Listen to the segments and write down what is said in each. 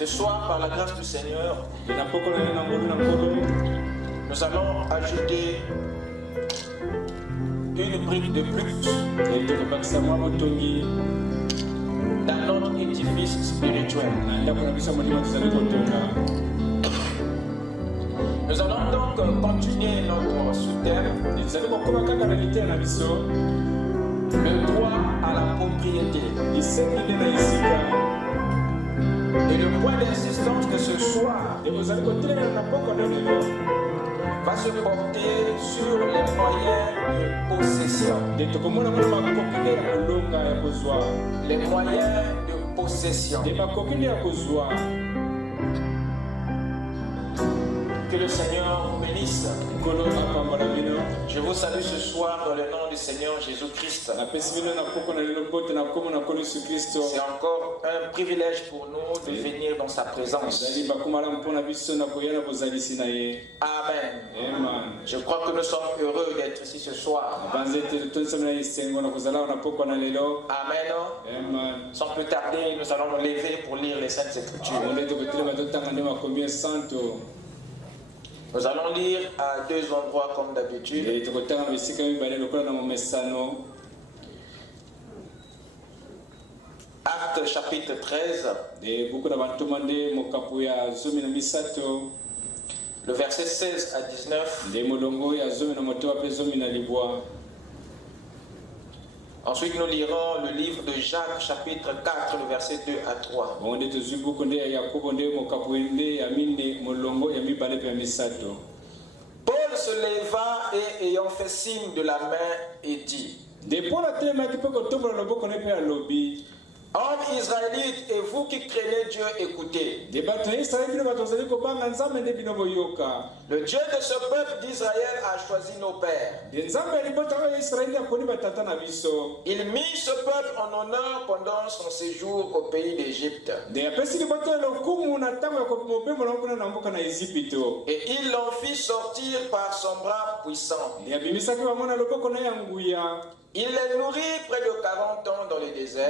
Ce soir, par la grâce du Seigneur, nous allons ajouter une brique de plus dans notre édifice spirituel. Nous allons donc continuer notre sous-thème, le droit à la propriété. Et le point d'assistance de ce soir va se porter sur les moyens de possession. Les moyens de possession. Que le Seigneur vous bénisse. Je vous salue ce soir dans le nom du Seigneur Jésus-Christ. C'est encore un privilège pour nous de venir dans sa présence. Amen. Je crois que nous sommes heureux d'être ici ce soir. Amen. Sans plus tarder, nous allons nous lever pour lire les Saintes Écritures. Nous allons lire à deux endroits comme d'habitude. Actes chapitre 13. Le verset 16 à 19. Ensuite, nous lirons le livre de Jacques, chapitre 4, le verset 2 à 3. Paul se leva et ayant fait signe de la main et dit: Hommes israélites et vous qui craignez Dieu, écoutez. Le Dieu de ce peuple d'Israël a choisi nos pères. Il mit ce peuple en honneur pendant son séjour au pays d'Égypte. Et il l'en fit sortir par son bras puissant. Il les nourrit près de 40 ans dans le désert.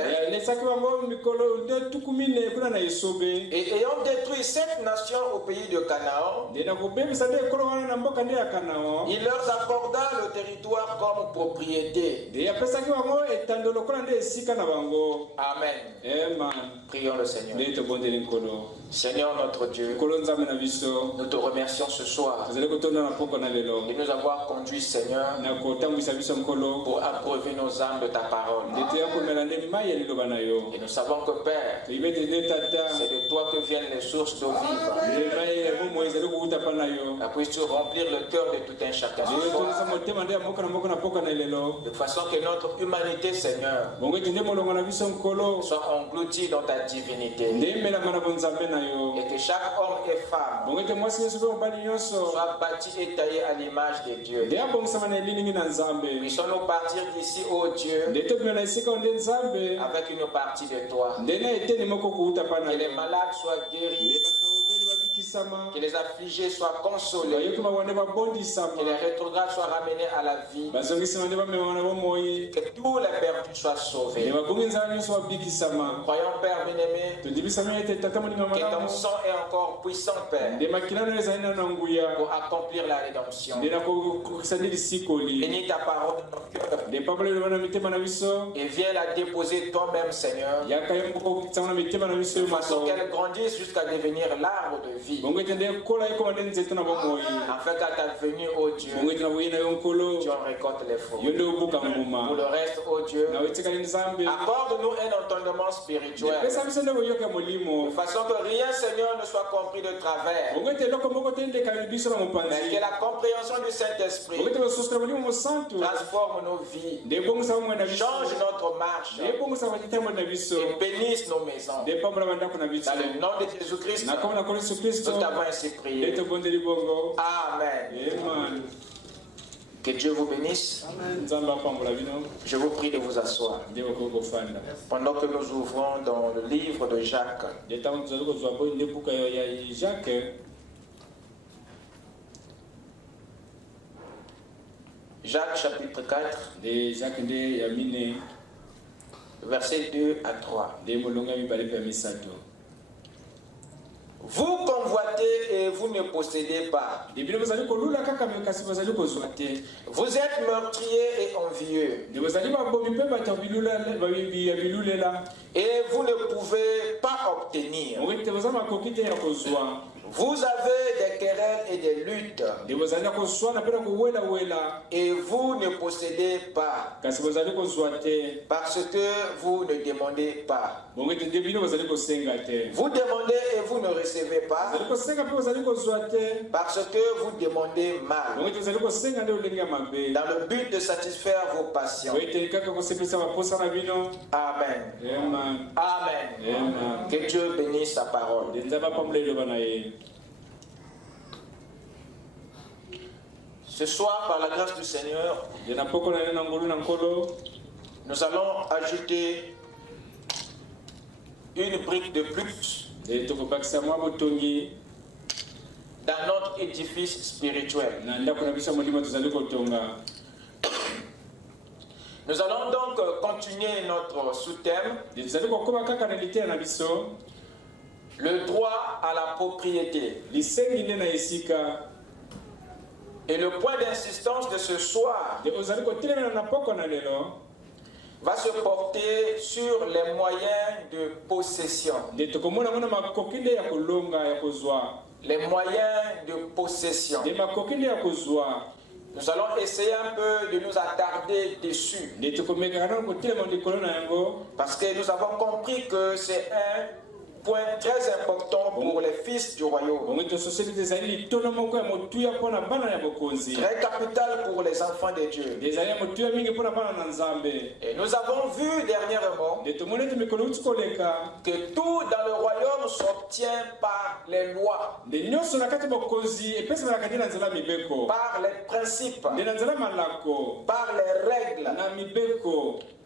Et ayant détruit 7 nations au pays de Canaan, il leur accorda le territoire comme propriété. Amen. Prions le Seigneur. Seigneur notre Dieu, nous te remercions ce soir de nous avoir conduits, Seigneur, pour approuver nos âmes de ta parole. Et nous savons que, Père, c'est de toi que viennent les sources d'eau vive. Puisses-tu remplir le cœur de tout un chacun ce soir, de façon que notre humanité, Seigneur, soit engloutie dans ta divinité. Et que chaque homme et femme soit bâti et taillé à l'image de Dieu. Puissons-nous partir d'ici, ô Dieu, avec une partie de toi. Que les malades soient guéris, que les affligés soient consolés, que les rétrogrades soient ramenés à la vie, que tous les perdus soient sauvés. Nous croyons, Père bien-aimé, que ton sang est encore puissant, Père, pour accomplir la rédemption. Bénis ta parole dans nos cœurs et viens la déposer toi-même, Seigneur, de façon qu'elle grandisse jusqu'à devenir l'arbre de vie. Afin qu'à ta venue, ô Dieu, tu en récoltes les fruits. Pour le reste, ô Dieu, accorde-nous un entendement spirituel, de façon que rien, Seigneur, ne soit compris de travers, mais que la compréhension du Saint-Esprit transforme nos vies, change notre marche et bénisse nos maisons. Dans le nom de Jésus-Christ, nous t'avons ainsi prié. Amen. Que Dieu vous bénisse. Amen. Je vous prie de vous asseoir. Pendant que nous ouvrons dans le livre de Jacques, Jacques chapitre 4, versets 2 à 3. Vous convoitez et vous ne possédez pas. Vous êtes meurtriers et envieux. Et vous ne pouvez pas obtenir. Vous avez des querelles et des luttes. Et vous ne possédez pas. Parce que vous ne demandez pas. Vous demandez et vous ne recevez pas. Parce que vous demandez mal. Dans le but de satisfaire vos passions. Amen. Amen. Que Dieu bénisse sa parole. Ce soir, par la grâce du Seigneur, nous allons ajouter une brique de plus dans notre édifice spirituel. Nous allons donc continuer notre sous-thème, le droit à la propriété. Et le point d'insistance de ce soir va se porter sur les moyens de possession. Les moyens de possession. Nous allons essayer un peu de nous attarder dessus. Parce que nous avons compris que c'est un point très important pour les fils du royaume. Très capital pour les enfants de Dieu. Et nous avons vu dernièrement que tout dans le royaume s'obtient par les lois, par les principes, par les règles.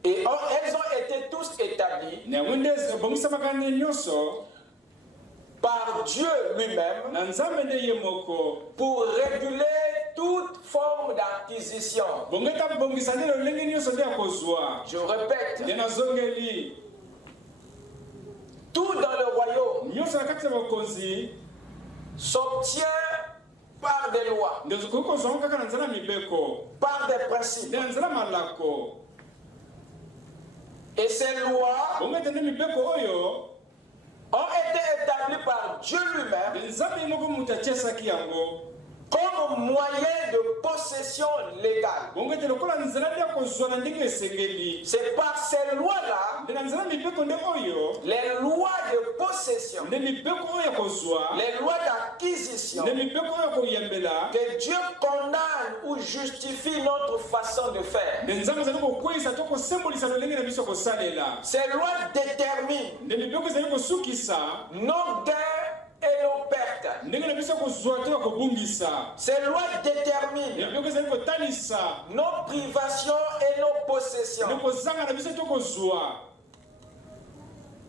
Et elles ont été tous établies par Dieu lui-même pour réguler toute forme d'acquisition. Je répète, tout dans le royaume s'obtient par des lois, par des principes. Et ces lois ont été établies par Dieu lui-même comme moyen de possession légale. C'est par ces lois-là, les lois de possession, les lois d'acquisition, que Dieu condamne ou justifie notre façon de faire. Ces lois déterminent nos gains et nos pertes. Ces lois déterminent nos privations et nos possessions.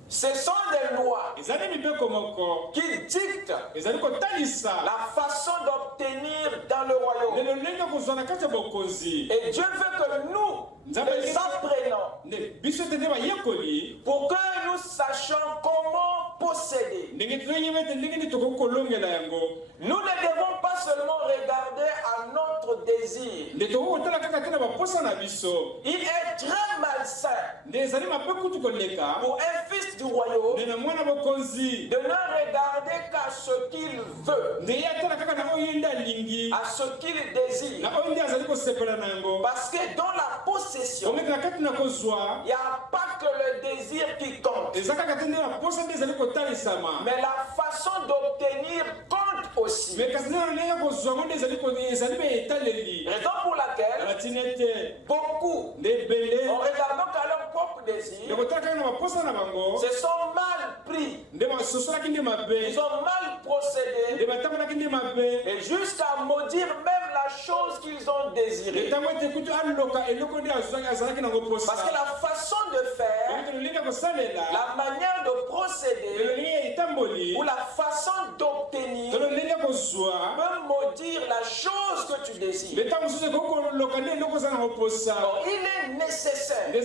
Ce sont des lois qui dictent la façon d'obtenir dans le royaume. Et Dieu veut que nous les apprenons pour que nous sachions comment posséder. Nous ne devons pas seulement regarder à notre désir. Il est très malsain pour un fils du royaume de ne regarder qu'à ce qu'il veut, à ce qu'il désire. Parce que dans la possession, il n'y a pas que le désir qui compte, mais la façon d'obtenir compte aussi. Raison pour laquelle beaucoup, en regardant qu'à leur propre désir, se sont mal pris, ils ont mal procédé, et jusqu'à maudire même la chose qu'ils ont désirée. Parce que la façon de faire, la manière de procéder, ou la façon d'obtenir peut maudire la chose que que tu désires. Il est nécessaire que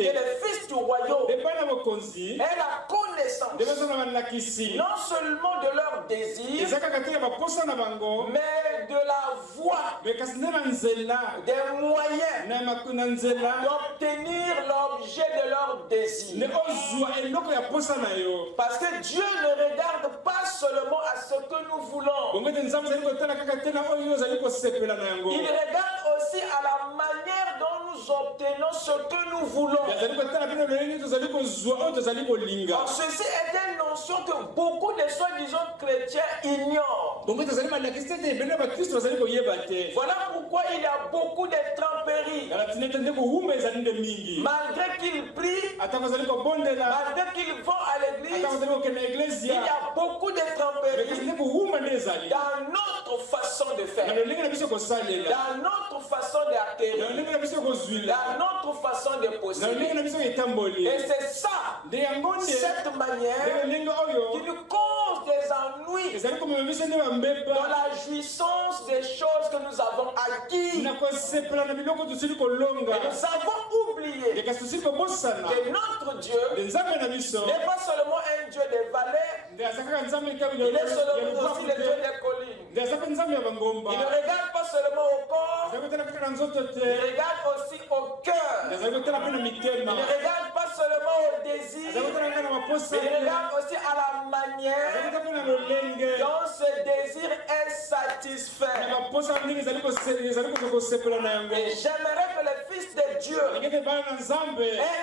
les fils du royaume aient la connaissance non seulement de leurs désirs, mais de la voie, des moyens d'obtenir l'objet de leurs désirs. Parce que Dieu ne regarde pas seulement à ce que nous voulons. Il regarde aussi à la manière dont nous obtenons ce que nous voulons. Alors, ceci est une notion que beaucoup de soi-disant chrétiens ignorent. Voilà pourquoi il y a beaucoup de tromperies. Malgré qu'ils prient, malgré qu'ils vont à l'église, il y a beaucoup de tromperies dans notre façon de faire, dans notre façon d'acquérir, dans notre façon de posséder. Et c'est ça, cette manière, qui nous cause des ennuis dans la jouissance des choses que nous avons acquises. Et nous avons oublié que notre Dieu n'est pas seulement un Dieu des vallées, il est seulement aussi le Dieu des collines. Il ne regarde pas seulement au corps, il regarde aussi au cœur. Il ne regarde pas seulement au désir, mais il regarde aussi à la manière dont ce désir est satisfait. Et j'aimerais que les fils de Dieu aient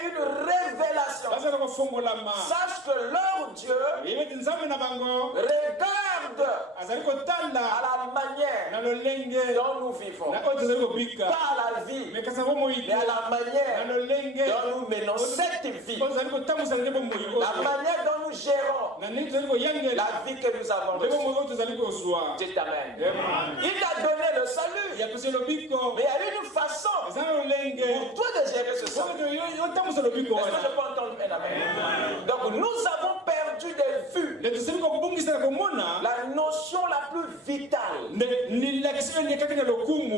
une révélation. Sache que leur Dieu regarde à la manière dont nous vivons. Pas à la vie, mais à la manière dont nous menons cette vie. La manière dont nous gérons la vie que nous avons reçue. Dites Amen. Il t'a donné le salut. Mais il y a une façon pour toi de gérer ce salut. Est-ce que je peux entendre un Amen? Donc nous avons perdu de vue la notion la plus vitale,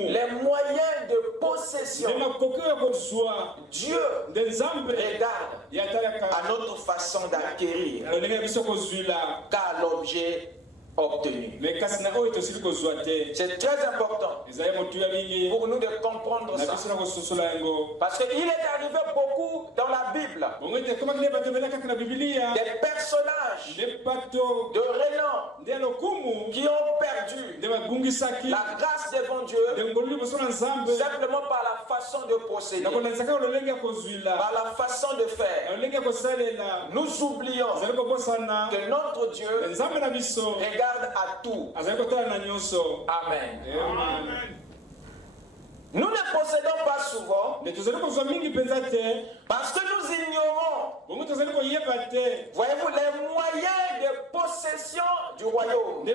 les moyens de possession. Dieu regarde à notre façon d'acquérir car l'objet obtenu. C'est très important pour nous de comprendre ça. Parce qu'il est arrivé beaucoup dans la Bible des personnages de renom qui ont perdu la grâce devant Dieu simplement par la façon de procéder, par la façon de faire. Nous oublions que notre Dieu regarde à tout. Amen. Nous ne possédons pas souvent parce que nous ignorons, voyez-vous, les moyens de possession du royaume. Nous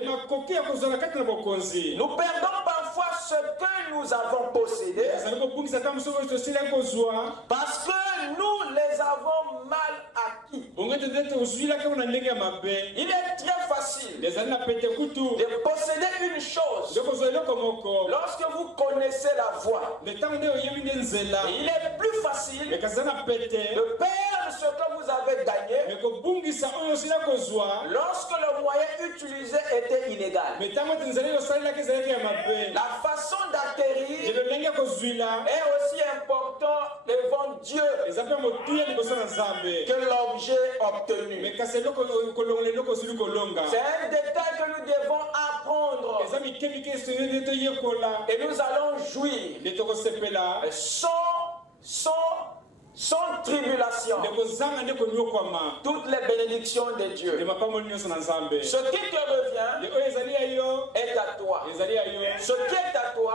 perdons parfois ce que nous avons possédé parce que nous les avons mal acquis. Il est très facile de posséder une chose lorsque vous connaissez la voie. Et il est plus facile de perdre ce que vous avez gagné lorsque le moyen utilisé était illégal. La façon d'acquérir est aussi importante devant Dieu que l'objet obtenu. C'est un détail que nous devons apprendre et nous allons jouir sans tribulation toutes les bénédictions de Dieu. Ce qui te revient est à toi. Ce qui est à toi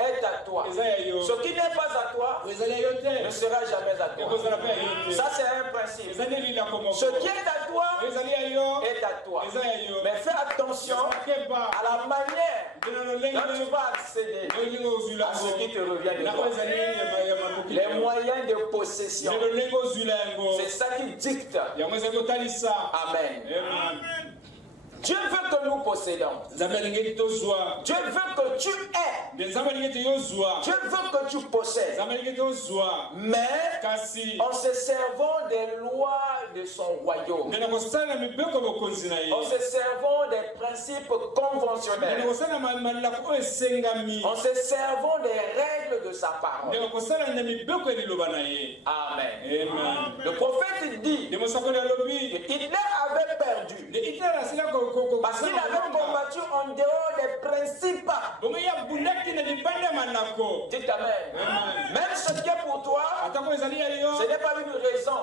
est à toi. Ce qui n'est pas à toi ne sera jamais à toi. Ça c'est un principe. Ce qui est à toi est à toi. Mais fais attention à la manière dont tu vas accéder à ce qui te revient de toi. Les moyens de possession. C'est ça qui dicte. Amen. Dieu veut que nous possédant. Dieu veut que tu aies. Dieu veut que tu possèdes. Mais en se servant des lois de son royaume, en se servant des principes conventionnels, en se servant des règles de sa parole. Amen. Le prophète dit que Hitler avait perdu parce qu'il avait combattu en dehors des principes. Dites Amen. Même ce qui est pour toi, ce n'est pas une raison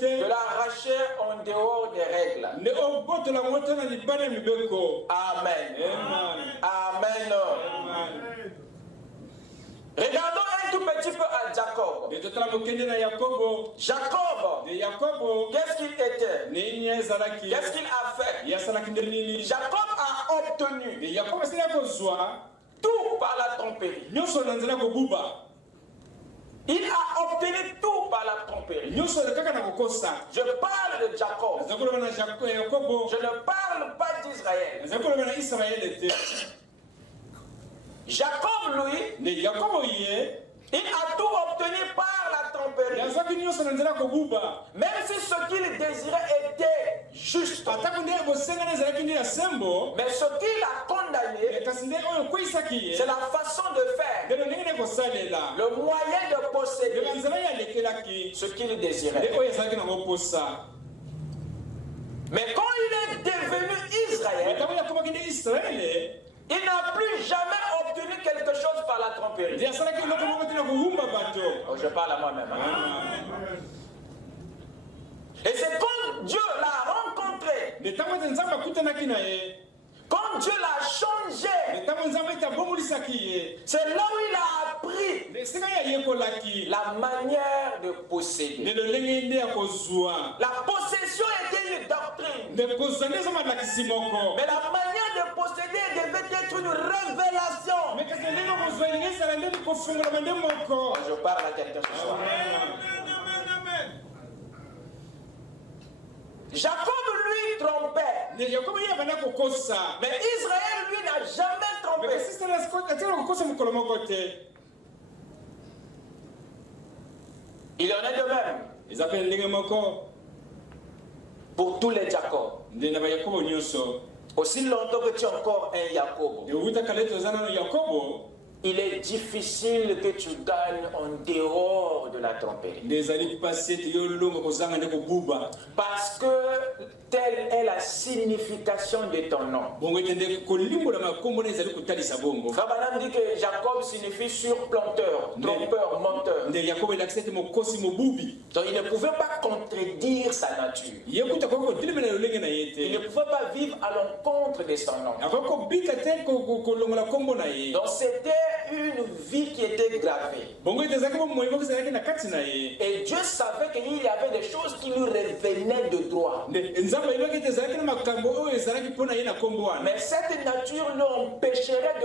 de l'arracher en dehors des règles. Amen. Amen. Regardons un tout petit peu à Jacob. Jacob, qu'est-ce qu'il était? Qu'est-ce qu'il a fait? Jacob a obtenu tout par la tromperie. Il a obtenu tout par la tromperie. Je parle de Jacob. Je ne parle pas d'Israël. Jacob, lui, il a tout obtenu par la tromperie. Même si ce qu'il désirait était juste. Mais ce qu'il a condamné, c'est la façon de faire, le moyen de posséder ce qu'il désirait. Mais quand il est devenu Israël, il n'a plus jamais obtenu quelque chose par la tromperie. Oh, je parle à moi-même. Et c'est quand Dieu l'a rencontré, quand Dieu l'a changé, c'est là où il a appris la manière de posséder. La possession était une doctrine, mais la manière de posséder devait être une révélation. Oh, je parle à quelqu'un ce soir. Jacob lui trompait, mais Israël lui n'a jamais trompé. Il en est de même pour tous les Jacob. Aussi longtemps que tu es encore un Jacob, il est difficile que tu gagnes en dehors de la tromperie. Parce que telle est la signification de ton nom. Frère Branham dit que Jacob signifie surplanteur, trompeur, menteur. Donc il ne pouvait pas contredire sa nature. Il ne pouvait pas vivre à l'encontre de son nom. Donc c'était une vie qui était gravée. Et Dieu savait qu'il y avait des choses qui lui revenaient de droit. Mais cette nature l'empêcherait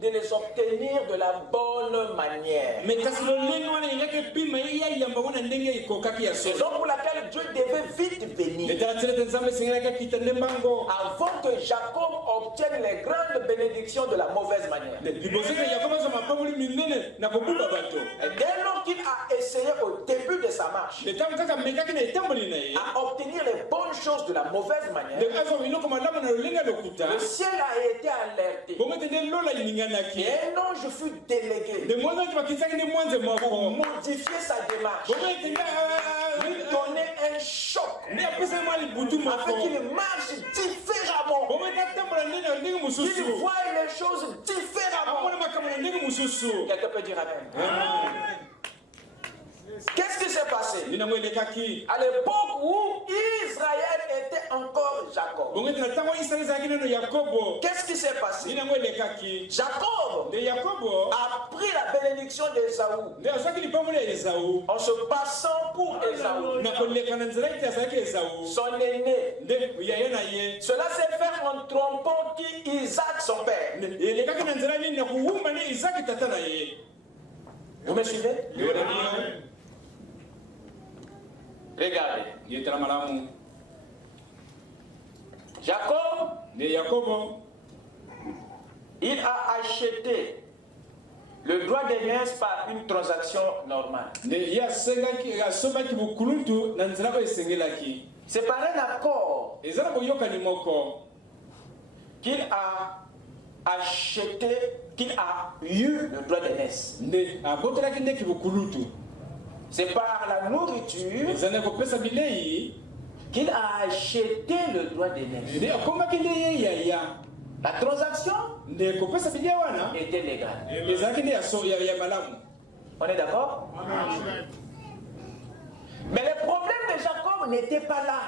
de les obtenir de la bonne manière. Raison pour laquelle Dieu devait vite venir avant que Jacob obtienne les grandes bénédictions de la mauvaise manière. Et dès lors qu'il a essayé au début de sa marche à obtenir les bonnes choses de la mauvaise manière, le ciel a été alerté. Et un ange fut délégué pour modifier sa démarche, lui donner un choc afin qu'il marche différemment, qu'il voie les choses différemment. Quelqu'un peut dire amen. Qu'est-ce qui s'est passé? À l'époque où Israël était encore Jacob, qu'est-ce qui s'est passé? Jacob a pris la bénédiction d'Ésaü en se passant pour Ésaü, son aîné. Cela s'est fait en trompant Isaac, son père. Vous me suivez? Regardez. Jacob Il a acheté le droit d'aînesse par une transaction normale. C'est par un accord qu'il a acheté, qu'il a eu le droit d'aînesse. C'est par la nourriture qu'il a acheté le droit d'aînesse. La transaction était légale. On est d'accord? Mais le problème de Jacob n'était pas là.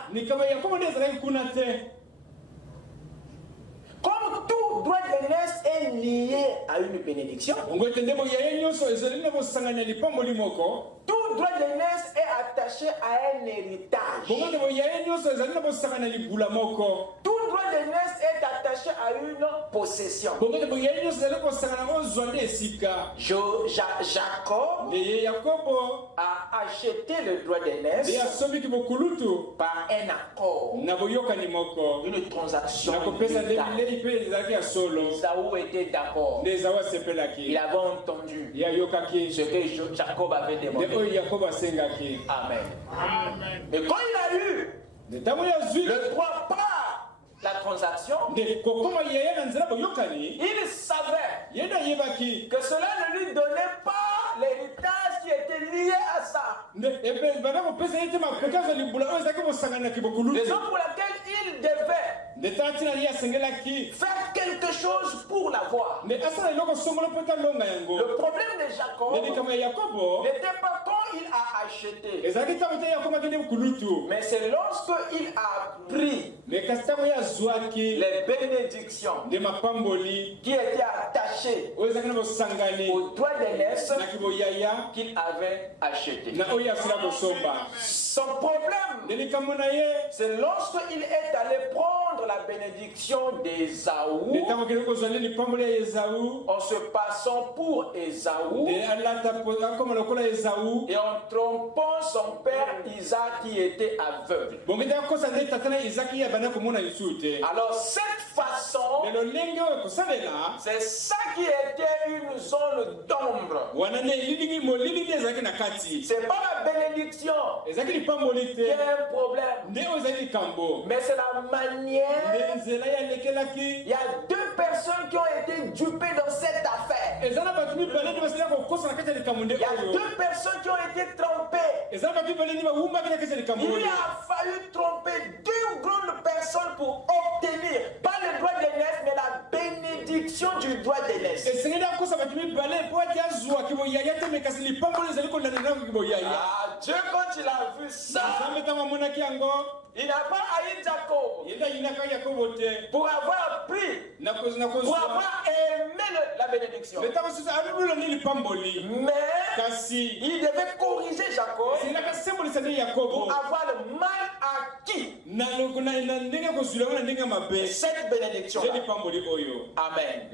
Comme tout droit d'aînesse est lié à une bénédiction, tout droit d'aînesse est attaché à un héritage. Tout droit d'aînesse est attaché à une possession. Jacob a acheté le droit d'aînesse par un accord, une transaction. Esaü était d'accord. Il avait entendu ce que Jacob avait demandé. Amen. Mais quand il a eu le droit par la transaction, il savait que cela ne lui donnait pas l'héritage qui était lié à ça. Raison pour laquelle il devait faire quelque chose pour l'avoir. Le problème de Jacob n'était pas quand il a acheté, mais c'est lorsqu'il a pris les bénédictions qui étaient attachées au droit d'aînesse qu'il avait acheté. Son problème, c'est lorsqu'il est allé prendre la bénédiction d'Ésaü en se passant pour Ésaü et en trompant son père Isaac qui était aveugle. Alors cette façon, c'est ça qui était une zone d'ombre. C'est pas la bénédiction qui est un problème, mais c'est la manière. Il y a deux personnes qui ont été dupées dans cette affaire. Il y a deux personnes qui ont été trompées. Il a fallu tromper deux grandes personnes pour obtenir, pas le droit d'aînesse, mais la bénédiction du droit d'aînesse. Dieu, quand il a vu ça, il n'a pas haï Jacob pour avoir pris, pour avoir aimé la bénédiction. Mais il devait corriger Jacob pour avoir le mal acquis cette bénédiction. Amen.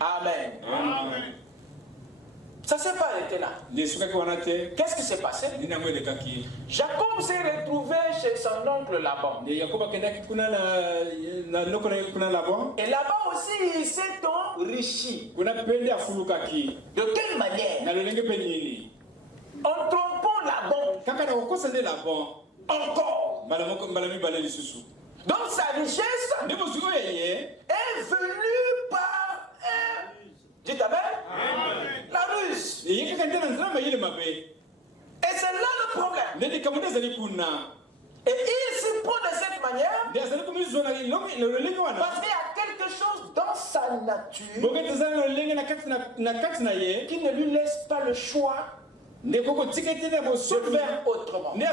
Amen. Amen. Ça ne s'est pas arrêté là. Qu'est-ce qui s'est passé? Jacob s'est retrouvé chez son oncle Laban. Et là-bas aussi, il s'est enrichi. De quelle manière? En trompant Laban. Encore. Donc sa richesse est venue par dites Amen. La ruse. Et c'est là le problème. Et il s'y prend de cette manière parce qu'il y a quelque chose dans sa nature qui ne lui laisse pas le choix de faire autrement. Et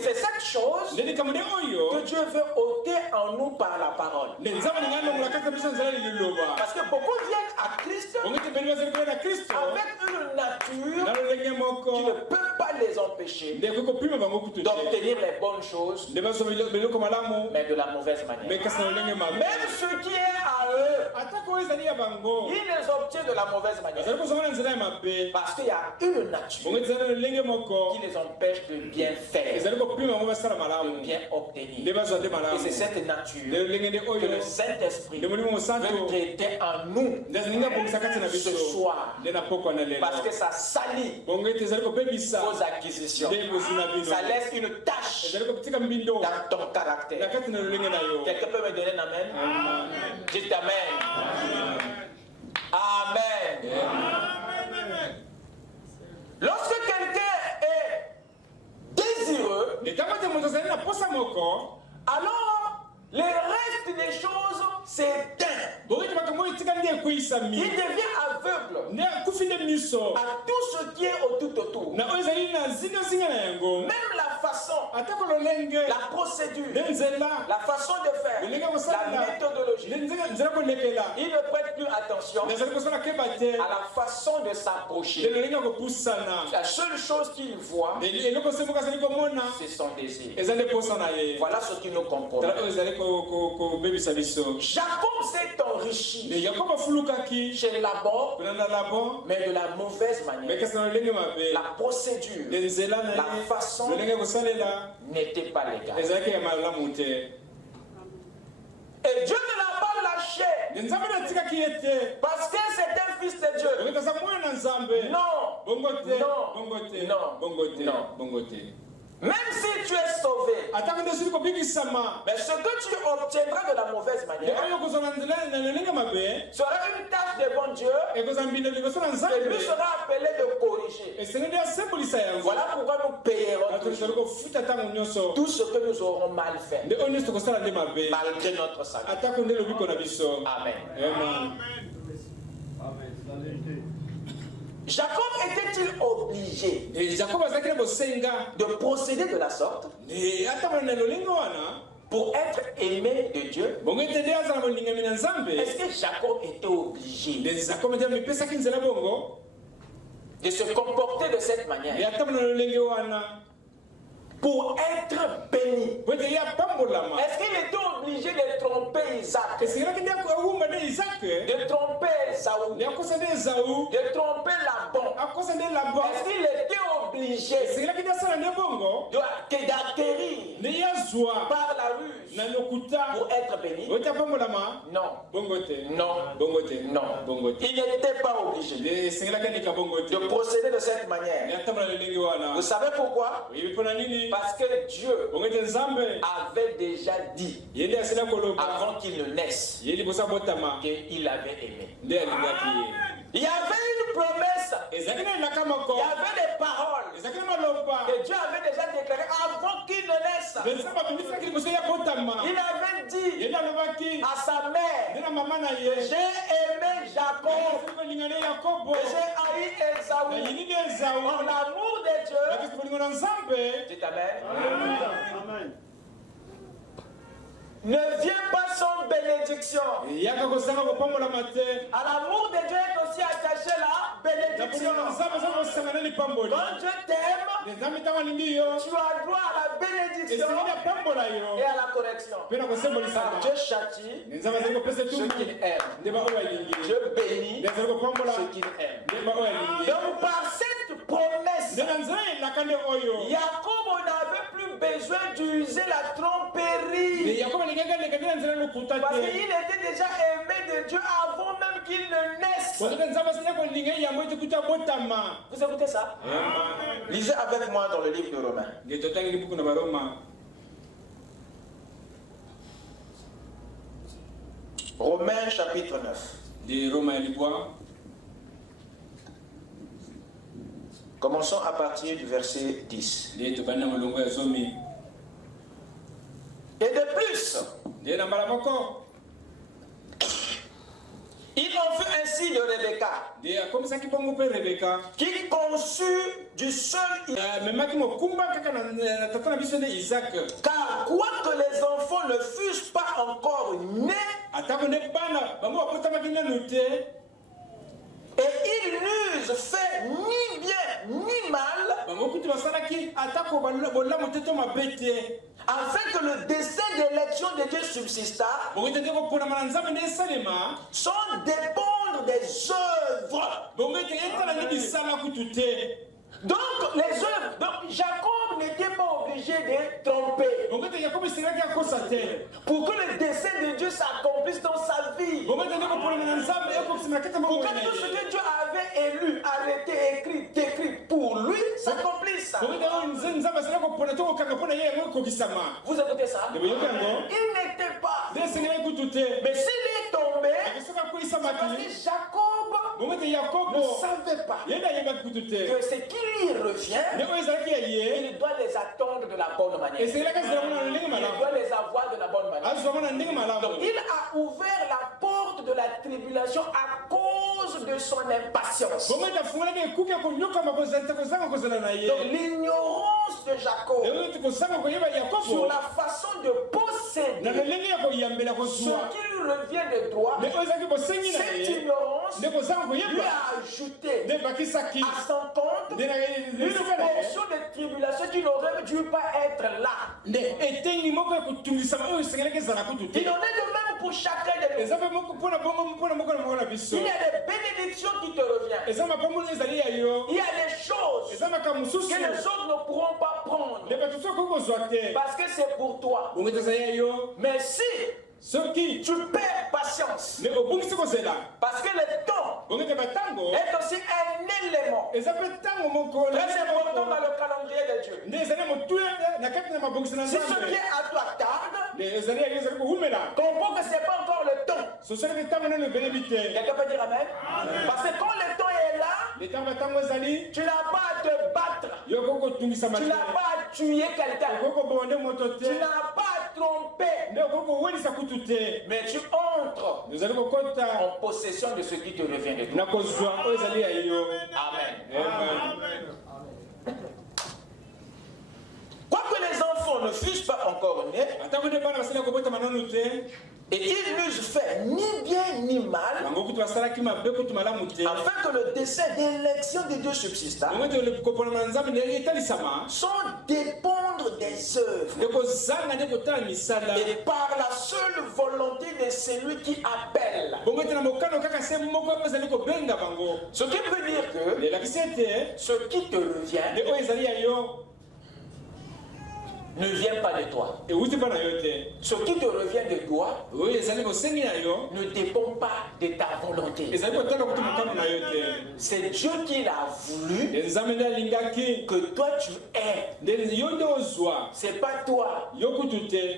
c'est cette chose que Dieu veut ôter en nous par la parole. Parce que beaucoup viennent à Christ avec une nature qui ne peut pas les empêcher d'obtenir les bonnes choses, mais de la mauvaise manière. Même ce qui est à eux, ils les obtiennent de la mauvaise manière. Parce qu'il y a une une nature qui les empêche de bien faire, de bien obtenir. Et c'est cette nature que le Saint-Esprit veut traiter en nous ce soir. Parce que ça salit vos acquisitions. Ça laisse une tache dans ton caractère. Quelqu'un peut me donner un amen? Dites amen. Amen. Lorsque quelqu'un est désireux, alors les restes des choses s'éteignent. Il devient aveugle à tout ce qui est autour. Même la façon, la procédure, la façon de faire, la méthodologie. Il ne prête plus attention à la façon de s'approcher. La seule chose qu'il voit, c'est son désir. Voilà ce qui nous compose. Jacob s'est enrichi chez Laban, mais de la mauvaise manière. La procédure, la façon n'était pas légale. Et Dieu ne l'a pas lâché parce que c'est un fils de Dieu. Non. Même si tu es sauvé, mais ce que tu obtiendras de la mauvaise manière sera une tâche devant Dieu et lui sera appelé de corriger. Voilà pourquoi nous payerons tout ce que nous aurons mal fait, malgré notre salut. Amen. Jacob était-il obligé de procéder de la sorte pour être aimé de Dieu? Est-ce que Jacob était obligé de se comporter de cette manière pour être béni? Est-ce qu'il était obligé de tromper Isaac, de tromper Esaü, de tromper Laban? Est-ce qu'il était obligé d'acquérir par la ruse pour être béni? Non. Il n'était pas obligé de procéder de cette manière. Vous savez pourquoi? Parce que Dieu avait déjà dit avant qu'il ne naisse qu'il avait aimé. Il y avait une promesse, il y avait des paroles que Dieu avait déjà déclarées avant qu'il ne naisse. Il avait dit à sa mère: j'ai aimé Jacob et j'ai haï Esaü. En l'amour de Dieu, dites amen. Ne vient pas sans bénédiction. À l'amour de Dieu est aussi attaché la bénédiction. Quand Dieu t'aime, tu as droit à la bénédiction et à la correction. Dieu châtie ceux qu'il aime. Dieu bénit ceux qu'il aime. Donc par cette promesse, Jacob n'avait plus besoin d'user la tromperie. Parce qu'il était déjà aimé de Dieu avant même qu'il ne naisse. Vous écoutez ça? Lisez avec moi dans le livre de Romains. Romains chapitre 9. Commençons à partir du verset 10. Et de plus, il en fut ainsi de Rebecca, qui conçut du seul car quoique les enfants ne fussent pas encore nés, et ils n'eussent fait ni bien ni mal, afin que le dessein d'élection de Dieu subsistât, sans dépendre des œuvres. Donc les œuvres, donc Jacob n'était pas obligé de tromper. Pour que le dessein de Dieu s'accomplisse dans sa vie. Pour que tout ce que Dieu avait élu, arrêté, écrit, décrit pour lui s'accomplisse. Vous écoutez ça? Il n'était pas. Mais s'il est tombé, c'est parce que Jacob ne savait pas que ce qui lui revient, il doit les attendre de la bonne manière. Il doit les avoir de la bonne manière. Donc il a ouvert la porte de la tribulation à cause de son impatience. Donc l'ignorance de Jacob sur la façon de posséder ce qui lui revient de droit, cette ignorance lui a ajouté à son compte une portion de tribulation qui n'aurait dû pas être là. Il en est de même pour chacun de nous. Il y a des bénédictions qui te reviennent. Il y a des choses que les autres ne pourront pas prendre parce que c'est pour toi. Mais si tu perds patience, parce que le temps est aussi un élément très important dans le calendrier de Dieu. Si ce qui est à toi tarde, comprends que ce n'est pas encore le temps. Quelqu'un peut dire amen? Parce que quand le temps est là, tu n'as pas à te battre, tu n'as pas à tuer quelqu'un, tu n'as pas à tromper, mais tu entres en possession de ce qui te revient de toi. Amen. Quoique les enfants ne fussent pas encore nés, et ils n'eussent fait ni bien ni mal, afin que le dessein d'élection de Dieu subsista, sans dépendre des œuvres, et par la seule volonté de celui qui appelle. Ce qui veut dire que ce qui te revient ne vient pas de toi. Ce qui te revient de toi ne dépend pas de ta volonté. C'est Dieu qui l'a voulu que toi tu aies. C'est pas toi.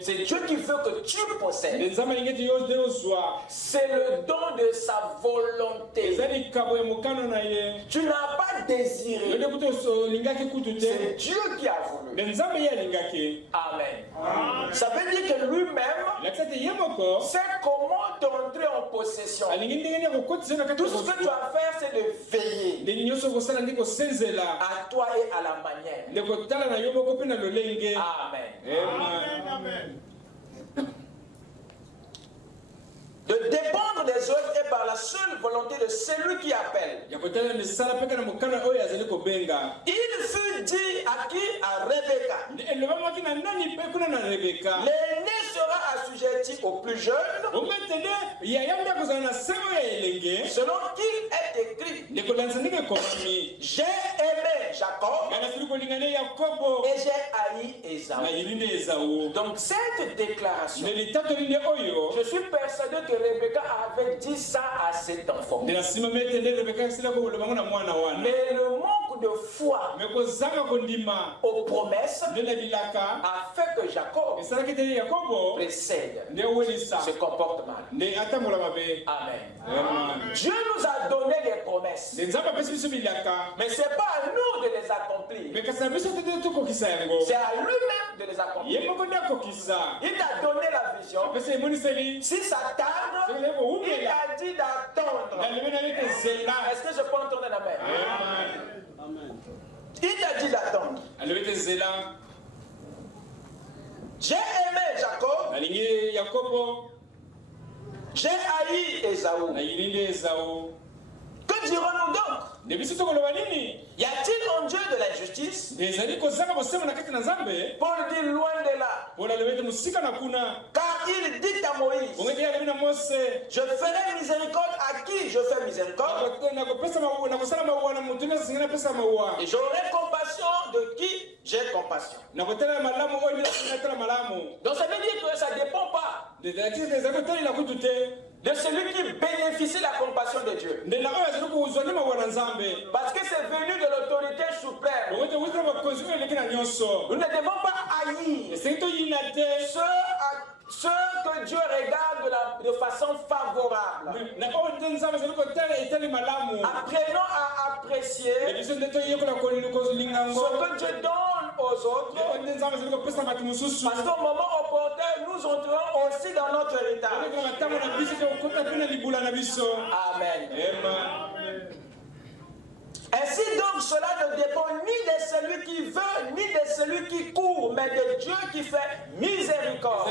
C'est Dieu qui veut que tu possèdes. C'est le don de sa volonté. Tu n'as pas désiré. C'est Dieu qui a voulu. Amen. Ça veut dire que lui-même sait comment t'entrer en possession. Tout ce que tu as à faire, c'est de veiller à toi et à la manière. Amen. De dépendre des autres et par la seule volonté de celui qui appelle. Il fut dit à qui? À Rebecca. L'aîné sera assujetti au plus jeune, selon qu'il est écrit. J'ai aimé Jacob et j'ai haï Ésaü. Donc cette déclaration, je suis persuadé que Rebecca avait dit ça à cet enfant. Mais le manque de foi aux promesses a fait que Jacob précède, se comporte mal. Amen. Dieu nous a donné des promesses, mais ce n'est pas à nous de les accomplir. C'est à lui-même de les accomplir. Il t'a donné la vision. Si ça tarde, il a dit d'attendre. Est-ce que je peux entendre la main? Amen. Il t'a dit d'attendre. J'ai aimé Jacob. J'ai haï Ésaü. Que dirons-nous donc? Y a-t-il en Dieu de l'injustice? Paul dit loin de là. Car il dit à Moïse, je ferai miséricorde à qui je fais miséricorde, et j'aurai compassion de qui j'ai compassion. Donc ça veut dire que ça ne dépend pas de celui qui bénéficie de la compassion de Dieu. Parce que c'est venu de l'autorité suprême. Nous ne devons pas haïr ceux que Dieu regarde de façon favorable. Apprenons à apprécier ce que Dieu donne aux autres. Parce qu'au moment opportun, nous entrons aussi dans notre héritage. Amen. Ainsi donc, cela ne dépend ni de celui qui veut, ni de celui qui court, mais de Dieu qui fait miséricorde.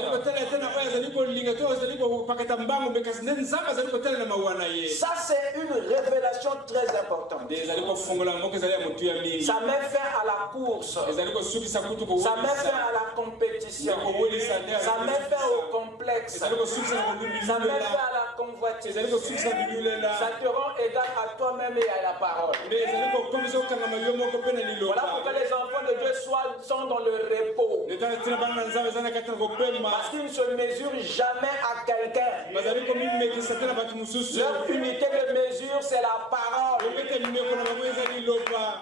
Ça, c'est une révélation très importante. Ça met fin à la course. Ça met fin à la compétition. Ça met fin au complexe. Ça met fin à la convoitise. Ça te rend égal à toi-même et à la parole. Voilà pourquoi les enfants de Dieu sont dans le repos. Parce qu'ils ne se mesurent jamais à quelqu'un. Leur unité de mesure, c'est la parole.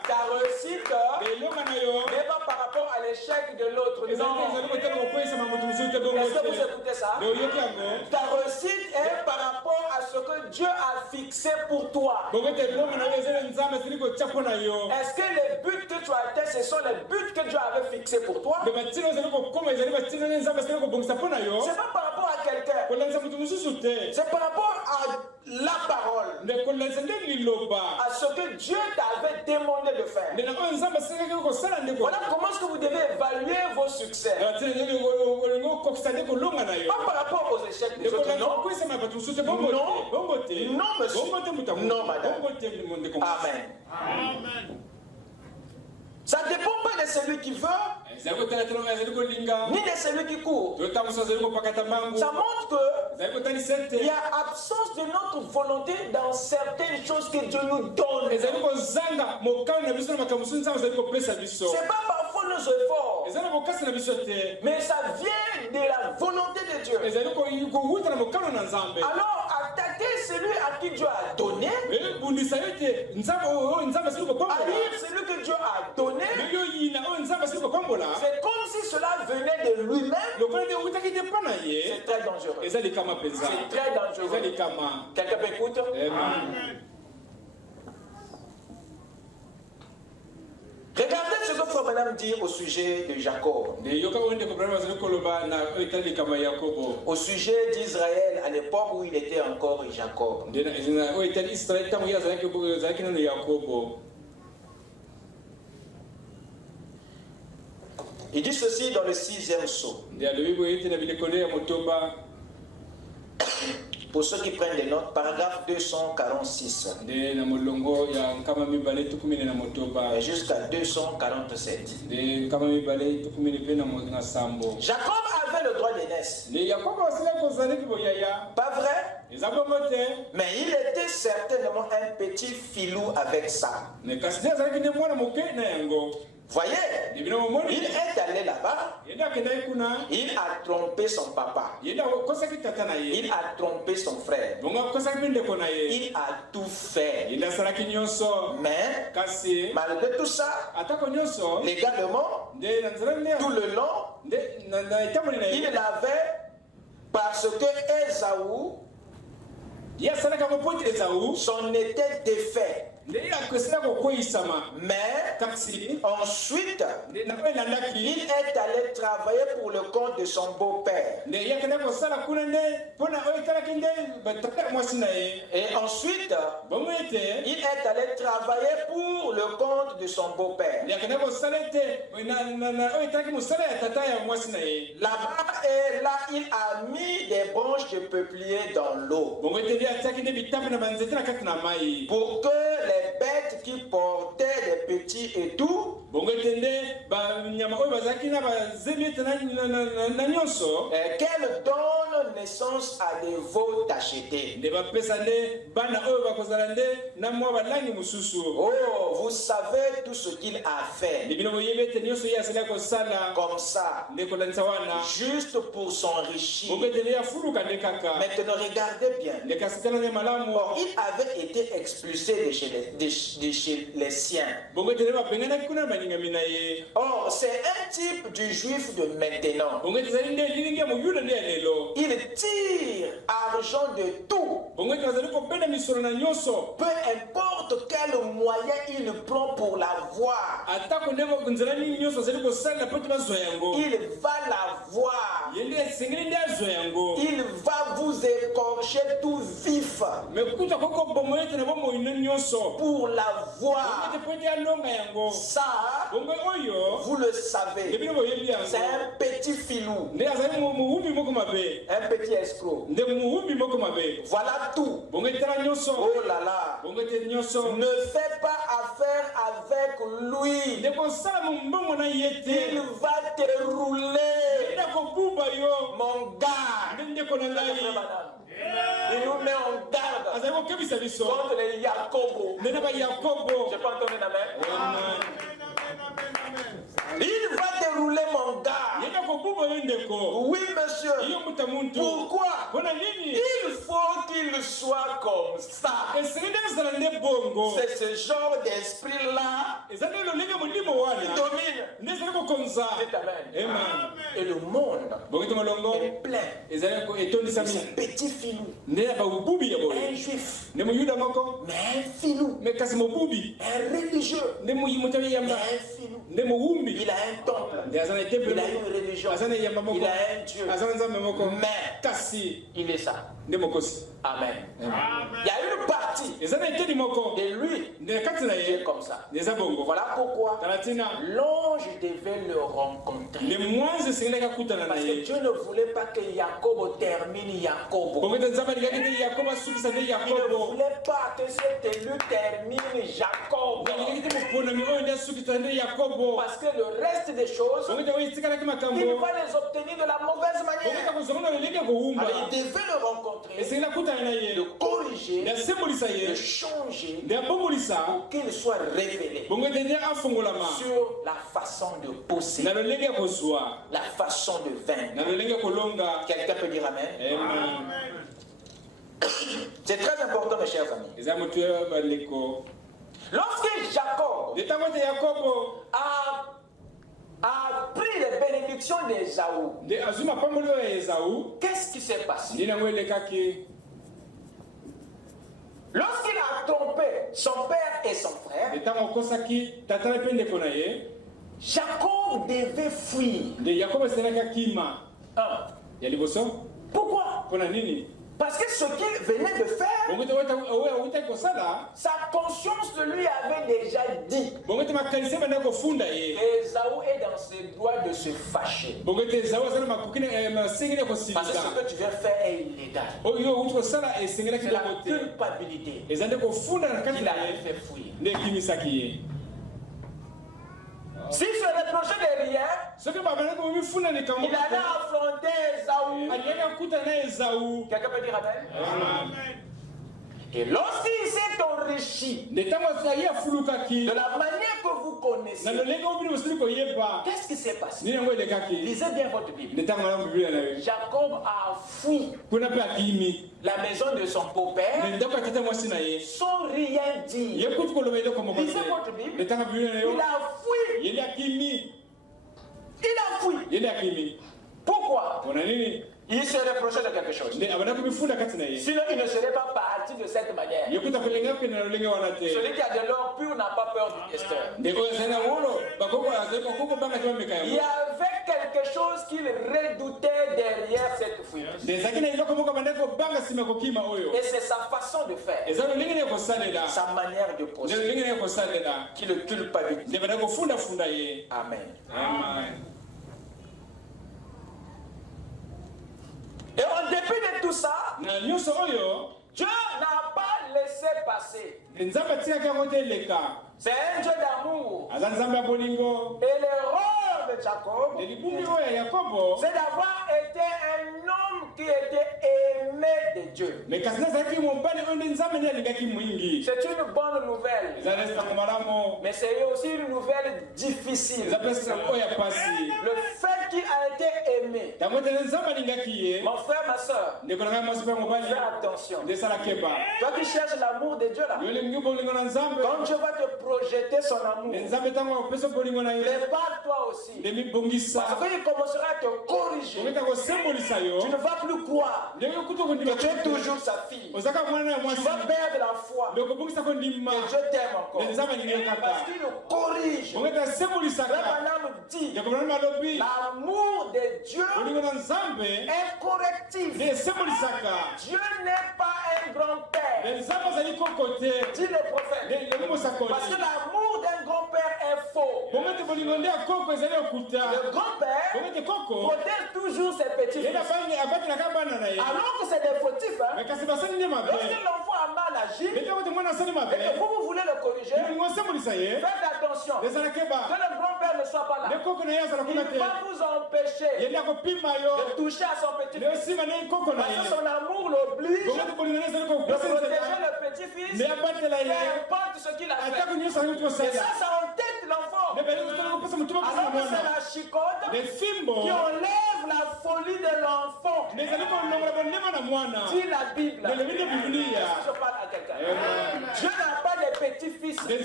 Ta réussite n'est pas par rapport à l'échec de l'autre. Non. Est-ce que vous écoutez ça? Ta réussite est par rapport à ce que Dieu a fixé pour toi. Est-ce que les buts que tu as atteints, ce sont les buts que Dieu avait fixés pour toi? C'est pas par rapport à quelqu'un. C'est par rapport à la parole. À ce que Dieu t'avait demandé de faire. Voilà comment est-ce que vous devez évaluer vos succès. Pas par rapport aux échecs des autres. Non, monsieur. Non, madame. Amen. Amen. Ça ne dépend pas de celui qui veut, ni de celui qui court. Ça montre qu'il y a absence de notre volonté dans certaines choses que Dieu nous donne. C'est pas parfois nos efforts, mais ça vient de la volonté de Dieu. Alors attaquer celui à qui Dieu a donné, haïr celui que Dieu a donné, c'est comme si cela venait de lui-même. C'est très dangereux. C'est très dangereux. Quelqu'un m'écoute? Regardez ce que Frère Branham dit au sujet de Jacob. Au sujet d'Israël à l'époque où il était encore Jacob. Il dit ceci dans le 6e psaume. Pour ceux qui prennent des notes, paragraphe 246. Jusqu'à 247. Jacob avait le droit d'aînesse. Pas vrai? Mais il était certainement un petit filou avec ça. Voyez, il est allé là-bas, il a trompé son papa, il a trompé son frère, il a tout fait. Mais malgré tout ça, légalement, tout le long, il l'avait parce que Ésaü s'en était défait. Mais ensuite, il est allé travailler pour le compte de son beau-père. Et ensuite, il est allé travailler pour le compte de son beau-père. Là-bas et là, il a mis des branches de peuplier dans l'eau. Pour que les bêtes qui portaient des petits et tout, qu'elles donnent naissance à des veaux tachetés. Oh, vous savez tout ce qu'il a fait. Comme ça, juste pour s'enrichir. Maintenant, regardez bien. Or, il avait été expulsé de chez les siens. Or, c'est un type du juif de maintenant. Il tire argent de tout. Peu importe quel moyen il prend pour l'avoir, il va l'avoir. Il va vous écorcher tout vif pour l'avoir. Ça, vous le savez, c'est un petit filou, un petit escroc. Voilà tout. Oh là là, ne fais pas affaire avec lui. Il va te rouler. Mon gars, il nous met en garde contre les Jacobo. Je n'ai pas entendu la main. Il va dérouler mon gars. Oui, monsieur. Pourquoi? Il faut qu'il soit comme ça. C'est ce genre d'esprit-là qui domine. Dites amen. Et le monde est plein de ces petits filous. Un juif, mais un filou. Un religieux, mais un filou. Il a un temple, il a une religion, il a un Dieu, mais il est ça. Amen. Il y a une partie de lui qui est comme ça. Voilà pourquoi l'ange devait le rencontrer. Parce que Dieu ne voulait pas que Jacob termine Jacob. Il ne voulait pas que cet élu termine Jacob. Parce que le reste des choses, il va les obtenir de la mauvaise manière. Alors il devait le rencontrer, le corriger, le changer pour qu'il soit révélé sur la façon de posséder, la façon de vaincre. Quelqu'un peut dire amen? C'est très important, mes chers amis. Lorsque Jacob a pris les bénédictions d'Ésaü, qu'est-ce qui s'est passé? Lorsqu'il a trompé son père et son frère, Jacob devait fuir. Pourquoi? Parce que ce qu'il venait de faire, sa conscience de lui avait déjà dit. Ésaü est dans ses droits de se fâcher. Parce que ce que tu viens faire est illégal. C'est la culpabilité qu'il a fait fuir. S'il se reprochait de rien, il allait affronter Ésaü. Quelqu'un peut dire amen? Et lorsqu'il s'est enrichi de la manière que vous connaissez, qu'est-ce qui s'est passé? Lisez bien votre Bible. Jacob a fui la maison de son beau-père sans rien dire. Lisez votre Bible. Il a fui. Il a fui. Pourquoi? Il se reprochait de quelque chose. Sinon, il ne serait pas parti de cette manière. Celui qui a de l'or pur n'a pas peur du testeur. Il y avait quelque chose qu'il redoutait derrière cette fuite. Et c'est sa façon de faire, sa manière de procéder, qui le culpabilise. Amen. Et en dépit de tout ça, Dieu n'a pas laissé passer. C'est un Dieu d'amour. Et l'erreur de Jacob, c'est d'avoir été un homme qui était aimé de Dieu. C'est une bonne nouvelle. Mais c'est aussi une nouvelle difficile. Le fait qu'il a été aimé. Mon frère, ma soeur, fais attention. Toi qui cherches l'amour de Dieu là, quand Dieu va te projeter son amour, prépare-toi aussi. Parce qu'il commencera à te corriger. Tu ne vas plus croire que tu es toujours sa fille. Tu vas perdre la foi que Dieu t'aime encore. Parce qu'il nous corrige. Abraham dit l'amour de Dieu est correctif. Dieu n'est pas un grand-père. Dit le prophète. Parce que l'amour d'un grand-père est faux. Le grand-père protège toujours ses petits-fils. Alors que c'est des fautifs. Lorsque l'enfant a mal agi et que vous voulez le corriger, faites attention que le grand-père ne soit pas là. Il va vous empêcher de toucher à son petit-fils. Parce que son amour l'oblige de protéger le petit-fils, peu importe ce qu'il a fait. Et ça entête l'enfant. Alors que c'est la chicote qui enlève la folie de l'enfant. Dit la Bible. Est-ce que je parle à quelqu'un? Dieu n'a pas de petits-fils. Dieu n'a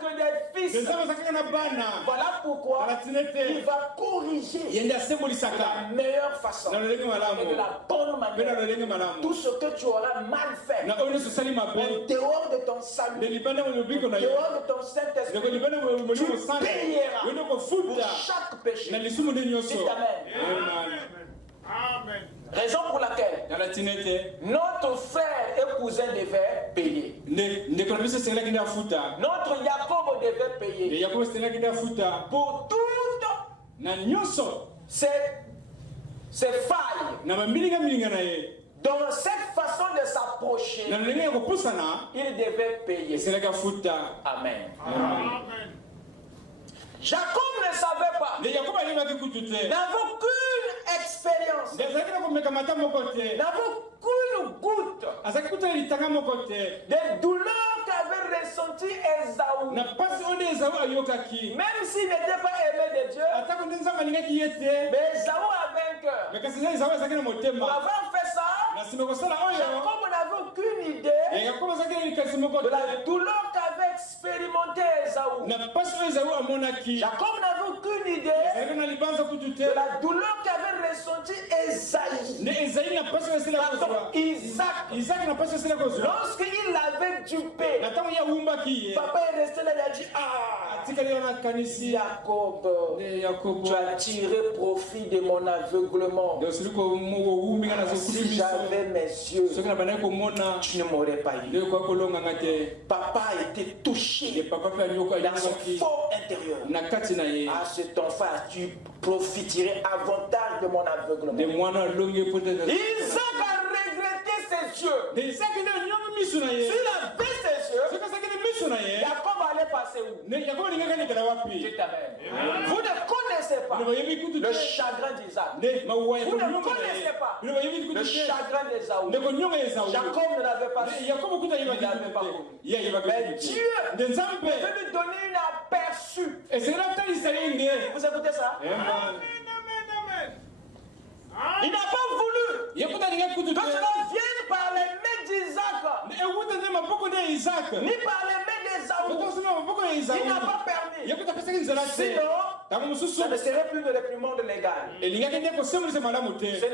que des fils. Voilà pourquoi il va corriger de la meilleure façon et de la bonne manière tout ce que tu auras mal fait en dehors de ton salut, en dehors de ton Saint-Esprit. Tu payeras pour chaque péché. Dites Amen. Raison pour laquelle notre frère et cousin devait payer. Notre Jacob devait payer pour toutes ces failles. Dans cette façon de s'approcher, il devait payer. Amen. Jacob ne savait pas. N'avait aucune expérience. N'avait aucune goutte des douleurs qu'avait ressenti Ésaü. Même s'il n'était pas aimé de Dieu, mais Ésaü avait un cœur. Pour avoir fait ça, Jacob n'avait aucune idée de la douleur qu'avait expérimenté Ésaü. Jacob n'avait aucune idée de la douleur qu'avait ressenti Esaïe. Isaac, lorsqu'il l'avait dupé, papa est resté là et a dit, Jacob, tu as tiré profit de mon aveuglement. Si j'avais mes yeux, tu ne m'aurais pas eu. Papa a été touché dans son fort intérieur. Cet enfant, tu profiterais avantage de mon aveuglement. Isaac a regretté ses yeux. S'il avait ses yeux, Jacob allait passer où? Vous ne connaissez pas le chagrin d'Isaac. Vous ne connaissez pas le chagrin d'Ésaü. Jacob ne l'avait pas su. Il n'avait pas connu. Mais Dieu veut lui donner une aperçu. Vous écoutez ça? Il n'a pas voulu que cela vienne par les mains d'Isaac, ni par les mains d'Ésaü. Il n'a pas permis. Sinon, ça ne serait plus de réprimande légale. Ce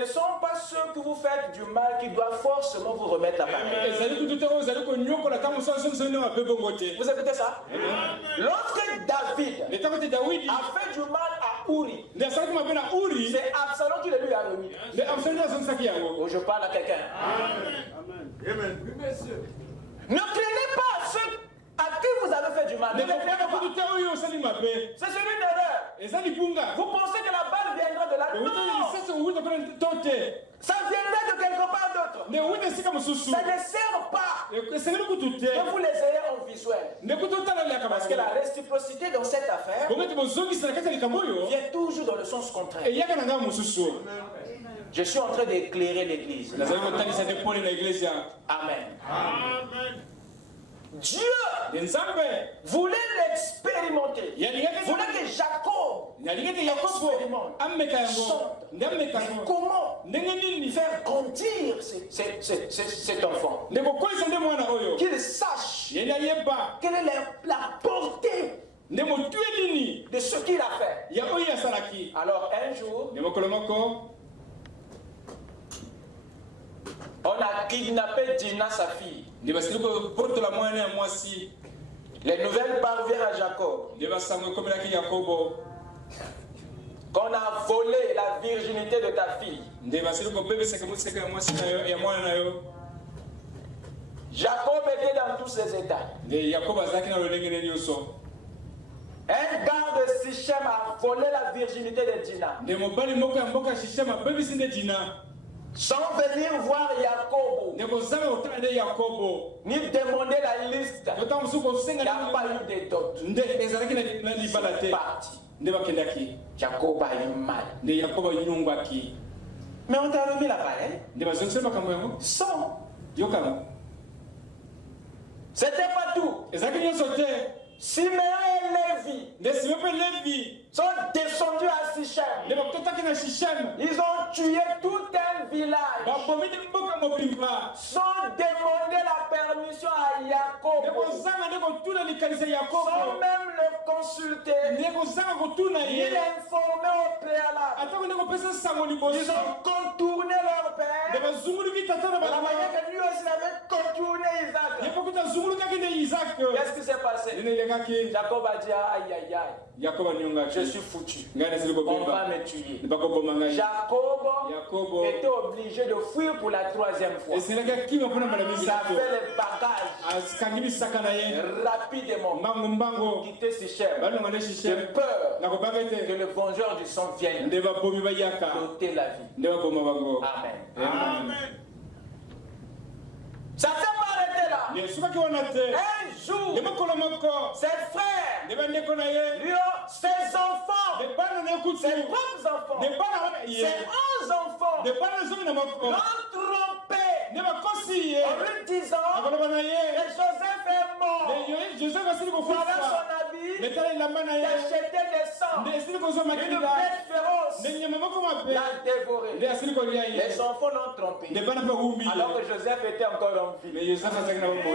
ne sont pas ceux que vous faites du mal qui doivent forcément vous remettre la pareille. Vous écoutez ça? Lorsque David a fait du mal à Uri, c'est Absalom qui le lui a remis. Oh, je parle à quelqu'un. Amen. Ne craignez pas ceux à qui vous avez fait du mal. Ne craignez pas. C'est une erreur. Vous pensez que la balle viendra de là? Non. Ça viendra de quelque part d'autre. Ça ne sert pas que vous les ayez en visuel. Parce que la réciprocité dans cette affaire vient toujours dans le sens contraire. Je suis en train d'éclairer l'église. Amen. Dieu voulait l'expérimenter. Voulait que Jacob expérimente. Comment faire grandir cet enfant? Qu'il sache quelle est la portée de ce qu'il a fait. Alors un jour, on a kidnappé Dina, sa fille. Les nouvelles parviennent à Jacob qu'on a volé la virginité de ta fille. Jacob était dans tous ses états. Un gars de Sichem a volé la virginité de Dina. Sans venir voir Jacob, ni demander la liste, il n'y a pas eu de dot. Il est parti. Jacob a eu mal. Mais on t'a remis là-bas, hein? Sans. C'était pas tout. Siméon et Lévi sont descendus à Sichem. Ils ont tué tout un village. Sont demandé la permission à Jacob. Sans même le consulter. Ils l'informaient au préalable. Ils ont contourné leur père. De la manière que lui aussi avait contourné Isaac. Qu'est-ce qui s'est passé? Jacob a dit aïe aïe aïe, je suis foutu, on va me tuer. Jacob était obligé de fuir pour la troisième fois. Il a fait les bagages rapidement pour quitter Sichem, de peur que le vengeur du sang vienne ôter la vie. Amen. Ça ne s'est pas arrêté là. Un jour, ses frères, ses enfants, ses propres enfants, ses 11 enfants l'ont trompé en lui disant que Joseph est mort. Voilà son habit, d'acheter des sangs, une bête féroce l'a dévoré. Les enfants l'ont trompé alors que Joseph était encore en vie. Il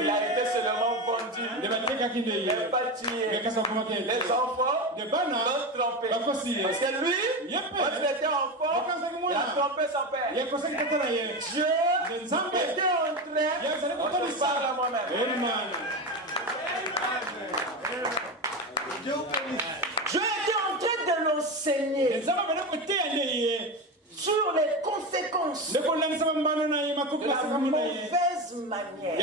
a été seulement vendu, mais pas tué. Les enfants l'ont trompé parce que lui, quand il était enfant, il a trompé son père. Dieu était en train, je parle à moi-même. Dieu était en train de l'enseigner sur les conséquences de la mauvaise manière.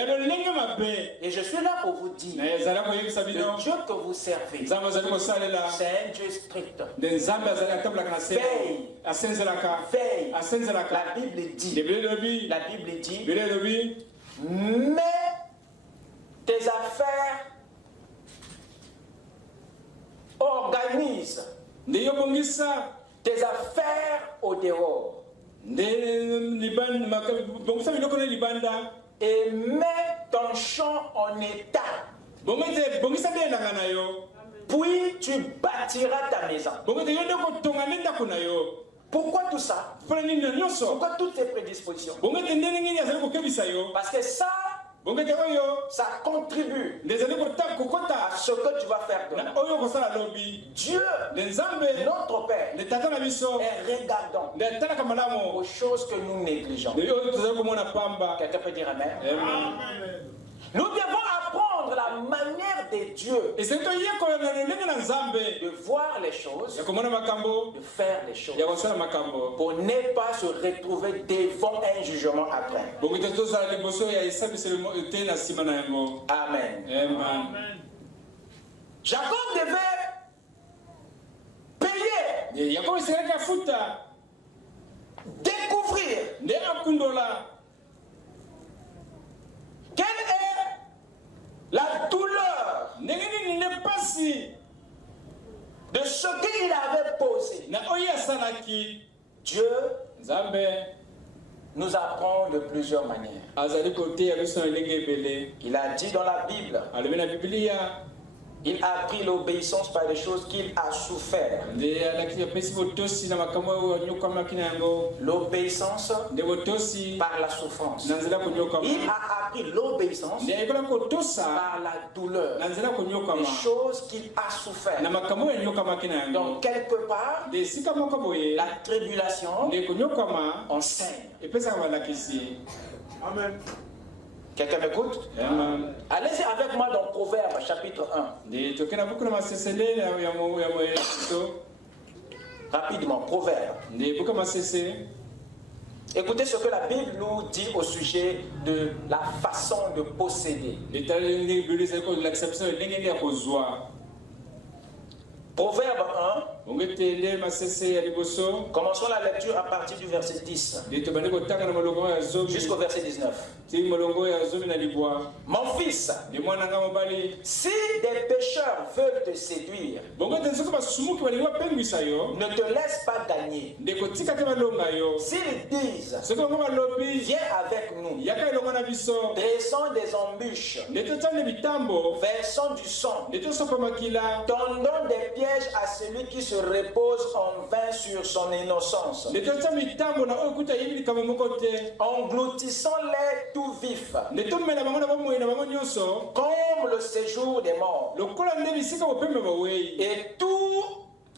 Et je suis là pour vous dire, le Dieu que vous servez, c'est un Dieu strict. Veille. La Bible dit, mets tes affaires, organise tes affaires au dehors et mets ton champ en état, puis tu bâtiras ta maison. Pourquoi tout ça? Pourquoi toutes ces prédispositions? Parce que ça contribue à ce que tu vas faire demain. Dieu, notre Père, est regardant aux choses que nous négligeons. Quelqu'un peut dire Amen? Nous devons apprendre la manière de Dieu de voir les choses, de faire les choses, pour ne pas se retrouver devant un jugement après. Amen. Jacob devait payer, découvrir quelle est la douleur de ce qu'il avait posé. Dieu nous apprend de plusieurs manières. Il a dit dans la Bible, il a appris l'obéissance par des choses qu'il a souffert. L'obéissance par la souffrance. Il a appris l'obéissance par la douleur. Les choses qu'il a souffert. Donc quelque part, la tribulation enseigne. Amen. Quelqu'un m'écoute? Allez-y avec moi dans Proverbes chapitre 1. Rapidement, Proverbes. Écoutez ce que la Bible nous dit au sujet de la façon de posséder. Proverbe 1. Commençons la lecture à partir du verset 10 jusqu'au verset 19. Mon fils, si des pécheurs veulent te séduire, ne te laisse pas gagner. S'ils disent, viens avec nous, dressons des embûches, versons du sang, tendons des pièges à celui qui se repose en vain sur son innocence, engloutissons-les tout vifs, comme le séjour des morts, et tout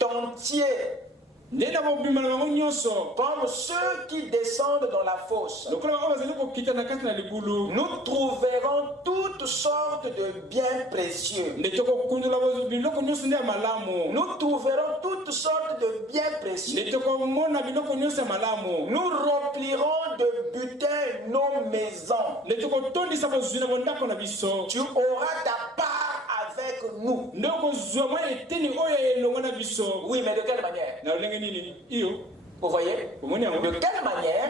entier, comme ceux qui descendent dans la fosse. Nous trouverons toutes sortes de biens précieux. Nous trouverons toutes sortes de biens précieux. Nous remplirons de butin nos maisons. Tu auras ta part avec nous. Oui, mais de quelle manière? Vous voyez? De quelle manière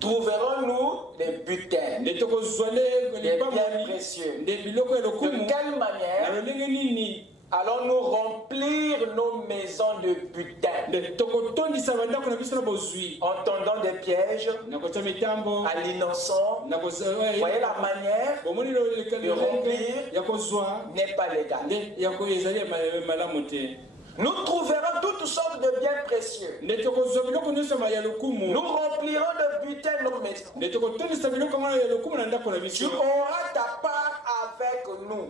trouverons-nous des butins, des biens précieux? De quelle manière allons-nous remplir nos maisons de butin? En tendant des pièges à l'innocent. Voyez la manière de remplir n'est pas légale. Nous trouverons toutes sortes de biens précieux. Nous remplirons de butin nos maisons. Tu auras ta part avec nous.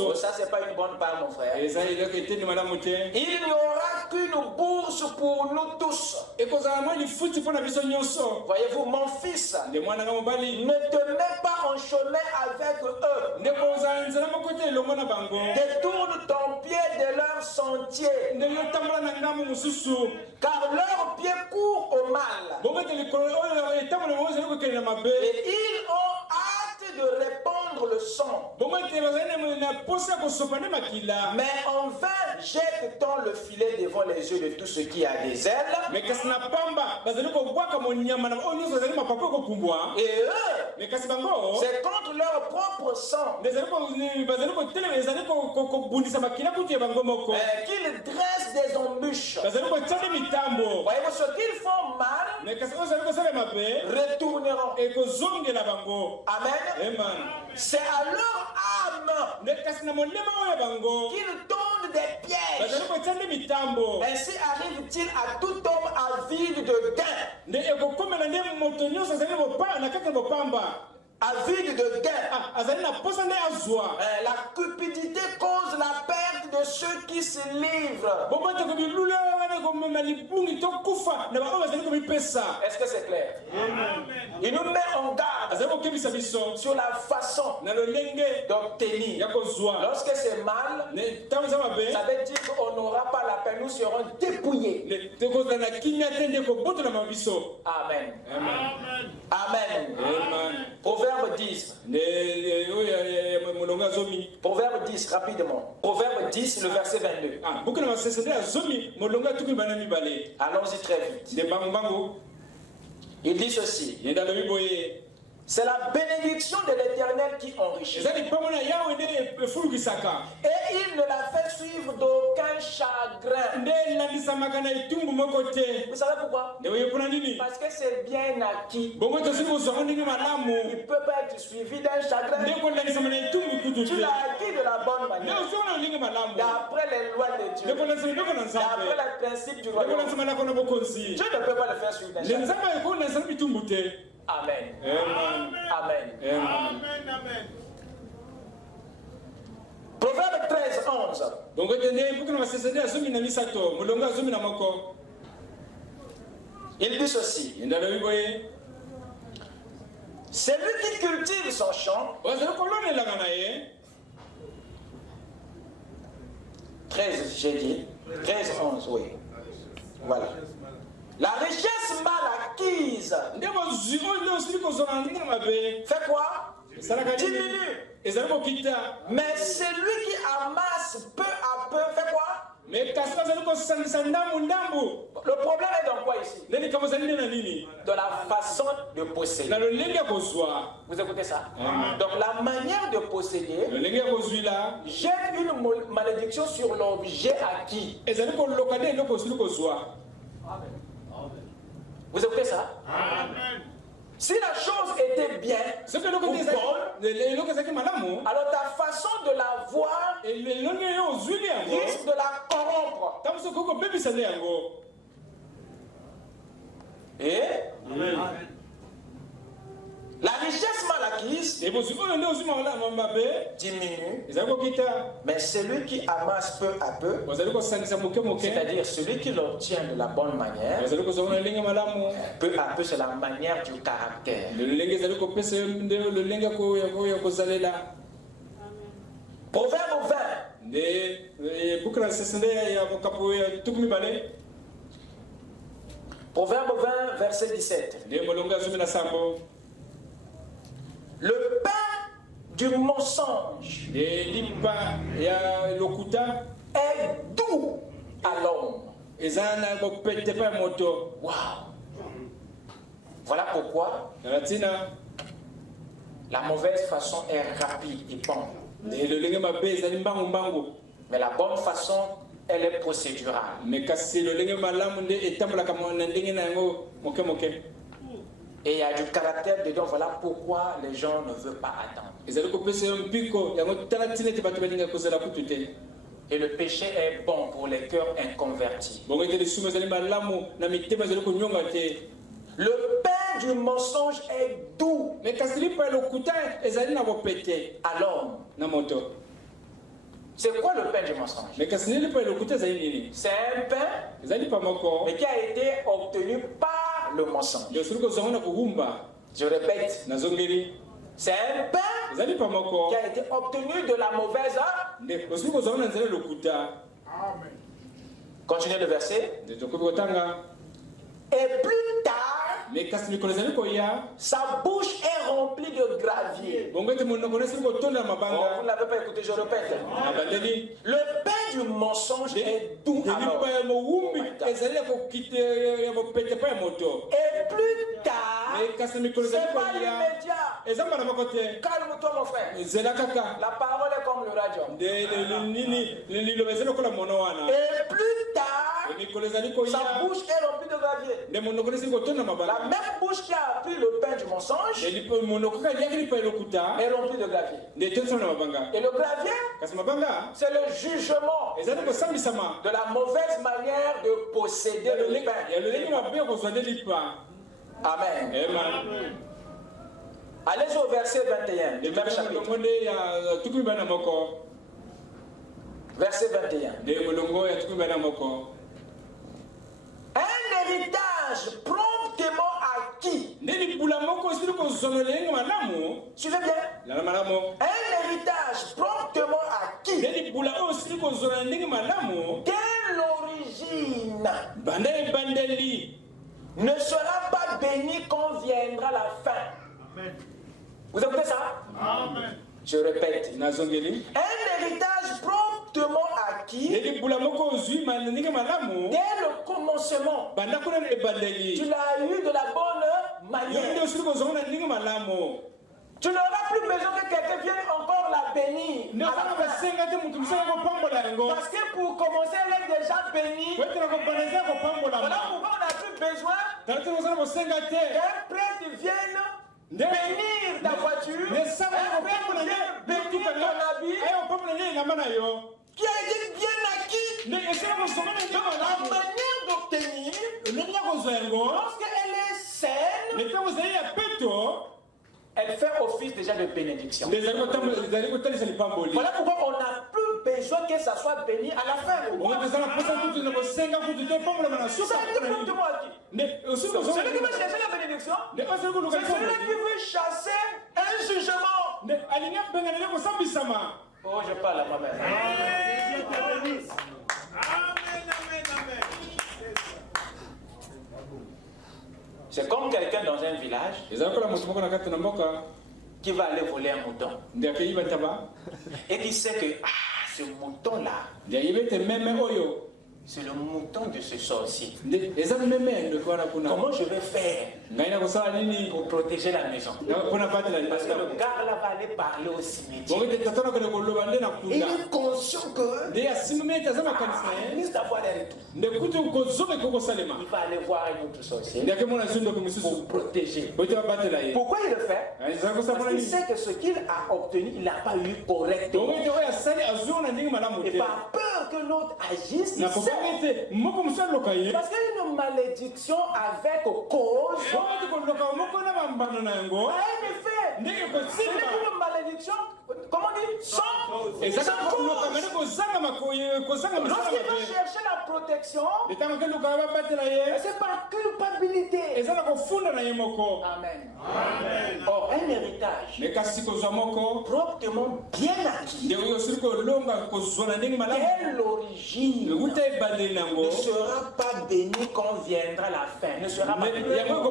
Oh, ça, c'est pas une bonne part, mon frère. Il n'y aura qu'une bourse pour nous tous. Voyez-vous, mon fils, ne te mets pas en chemin avec eux. Détourne ton pied de leur sentier, car leur pied court au mal, et ils ont hâte de répandre le sang. Mais en vain jette-t-on le filet devant les yeux de tout ce qui a des ailes. Et eux, c'est contre leur propre sang qu'ils dressent des embûches. Voyez-vous, ce qu'ils font mal retourneront. Amen. C'est à leur âme qu'ils tondent des pièges. Ainsi arrive-t-il à tout homme avide de gain. Avide de gain. La cupidité cause la perte de ceux qui se livrent. Est-ce que c'est clair? Il nous met en garde sur la façon d'obtenir. Lorsque c'est mal, ça veut dire qu'on n'aura pas la peine, nous serons dépouillés. Amen. Amen. Proverbe 10. Proverbe 10, rapidement. Proverbe 10, le verset 22. Allons-y très vite. Il dit ceci. C'est la bénédiction de l'Éternel qui enrichit. Et il ne la fait suivre d'aucun chagrin. Vous savez pourquoi? Parce que c'est bien acquis. Il ne peut pas être suivi d'un chagrin. Tu l'as acquis de la bonne manière. D'après les lois de Dieu. D'après les principes du royaume. Dieu ne peut pas le faire suivre d'un chagrin. Amen. Amen. Amen. Amen. Amen. Proverbe 13, 11. Il dit ceci. Celui qui cultive son champ. 13, j'ai dit. 13, 11, oui. Voilà. La richesse mal acquise fait quoi? Diminue. Mais celui qui amasse peu à peu fait quoi? Le problème est dans quoi ici? Dans la façon de posséder. Vous écoutez ça? Donc la manière de posséder jette une malédiction sur l'objet acquis. Vous écoutez ça? Amen. Si la chose était bien ou bonne, alors ta façon de la voir risque de la corrompre. Et la richesse mal acquise diminue, mais celui qui amasse peu à peu, c'est-à-dire celui qui l'obtient de la bonne manière, peu à peu c'est la manière du caractère. Proverbe 20. Proverbe 20, verset 17. Le pain du mensonge est doux à l'homme. Wow. Voilà pourquoi la mauvaise façon est rapide et bon. Mais la bonne façon, elle est procédurale. Et il y a du caractère dedans, voilà pourquoi les gens ne veulent pas attendre. Et le péché est bon pour les cœurs inconvertis. Le pain du mensonge est doux à l'homme. C'est quoi le pain du mensonge? C'est un pain mais qui a été obtenu par le mensonge. Je répète, c'est un pain qui a été obtenu de la mauvaise. Continuez le verset. Et plus tard, sa bouche est remplie de gravier. Vous ne l'avez pas écouté, je répète. Le pain du mensonge est doux à l'homme. Et plus tard, c'est pas l'immédiat. Calme-toi mon frère. La parole est comme le radio. Et plus tard, sa bouche est remplie de gravier. La même bouche qui a appris le pain du mensonge est remplie de gravier. Et le gravier, c'est le jugement de la mauvaise manière de posséder le pain. Amen. Allez au verset 21 du même chapitre. Verset 21. Un héritage promptement acquis. Suivez bien. Un héritage promptement acquis. Dès l'origine ne sera pas béni quand viendra la fin. Amen. Vous écoutez ça? Amen. Je répète. Un héritage promptement acquis. Dès le commencement. Tu l'as eu de la bonne manière. Tu n'auras plus besoin que quelqu'un vienne encore la bénir. Parce que pour commencer, elle est déjà bénie. Voilà pourquoi on n'a plus besoin qu'un prêtre vienne bénir ta voiture, un prêtre vienne bénir ton habit, qui a été bien acquis. Donc la manière d'obtenir, lorsqu'elle est saine, elle fait office déjà de bénédiction. Voilà pourquoi on n'a plus besoin que ça soit béni à la fin. Celui qui veut chercher la bénédiction, c'est celui qui veut chasser un jugement. Oh, je parle à moi-même. Amen. C'est comme quelqu'un dans un village qui va aller voler un mouton et qui sait que ce mouton-là, c'est le mouton de ce sorcier. Comment je vais faire pour protéger la maison? Parce que le gars là va aller parler au cimetière. Il est conscient que il risque d'avoir un retour. Il va aller voir un autre sorcier pour protéger. Pourquoi il le fait? Parce qu'il sait que ce qu'il a obtenu, il n'a pas eu correctement. Et par peur que l'autre agisse, il sait. Parce qu'il y a une malédiction avec cause. C'est une malédiction, comment dire, sans cause. Lorsqu'il va chercher la protection, c'est par culpabilité. Amen. Or, un héritage proprement bien acquis, dès l'origine, ne sera pas béni quand viendra la fin. Ne sera pas béni. On n'en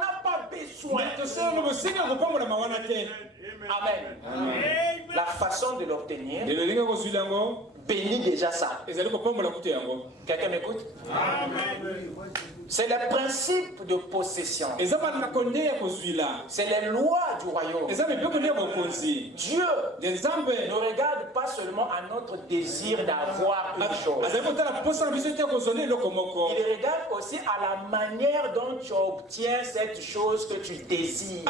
a pas besoin. Amen. La façon de l'obtenir bénit déjà ça. Quelqu'un m'écoute? C'est le principe de possession. C'est les lois du royaume. Dieu ne regarde pas seulement à notre désir d'avoir une chose. Il regarde aussi à la manière dont tu obtiens cette chose que tu désires. Et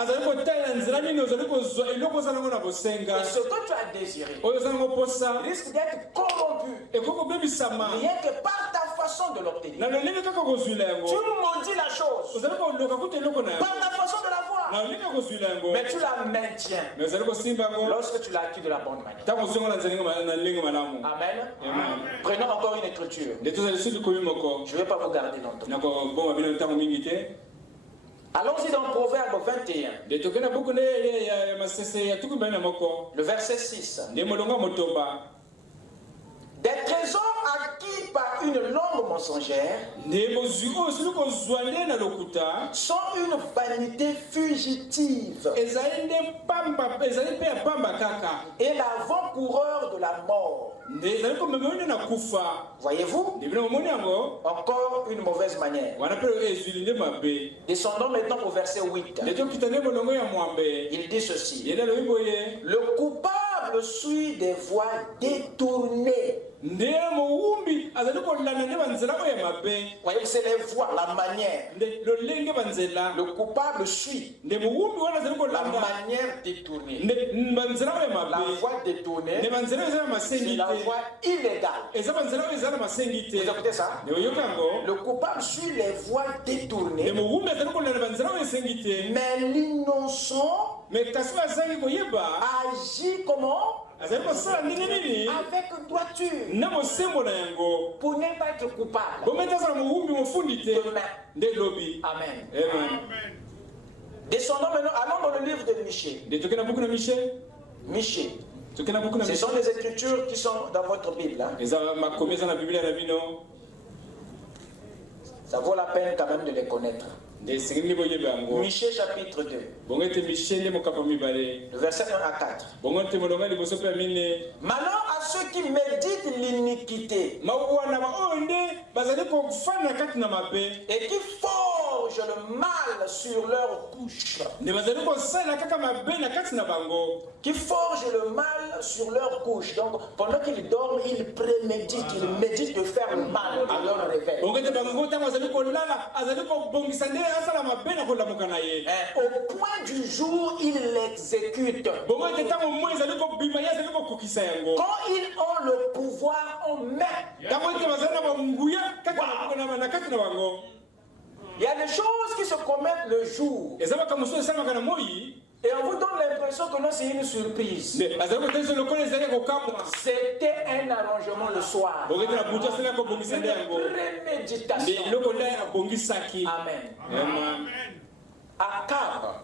ce que tu as désiré risque d'être corrompu rien que par ta façon de l'obtenir. Tu maudis la chose par ta façon de la voir, mais tu la maintiens lorsque tu l'as acquis de la bonne manière. Amen. Prenons encore une écriture. Je ne vais pas vous garder longtemps. Allons-y dans Proverbe 21. Le verset 6. Des trésors acquis par une langue mensongère sont une vanité fugitive et l'avant-coureur de la mort. Voyez-vous? Encore une mauvaise manière. Descendons maintenant au verset 8. Il dit ceci. Le coupable suit des voies détournées. Voyez, c'est les voies, la manière. Le coupable suit la manière détournée. La voie détournée, c'est la voie illégale. Vous écoutez ça? Le coupable suit les voies détournées, mais l'innocent agit comment? Avec droiture pour ne pas être coupable. Amen. Descendons maintenant, allons dans le livre de Michée. Michée. Ce sont des écritures qui sont dans votre Bible. Hein? Ça vaut la peine quand même de les connaître. Michée chapitre 2. Le verset 1 à 4. Malheur à ceux qui méditent l'iniquité et qui forgent forgent le mal sur leur couche. Qui forgent le mal sur leur couche. Donc, pendant qu'ils dorment, ils préméditent, ils méditent de faire le mal à leur réveil. Au point du jour, ils l'exécutent. Quand ils ont le pouvoir, on met. Il y a des choses qui se commettent le jour. Et on vous donne l'impression que non, c'est une surprise. C'était un arrangement le soir. Une préméditation. Amen. Akab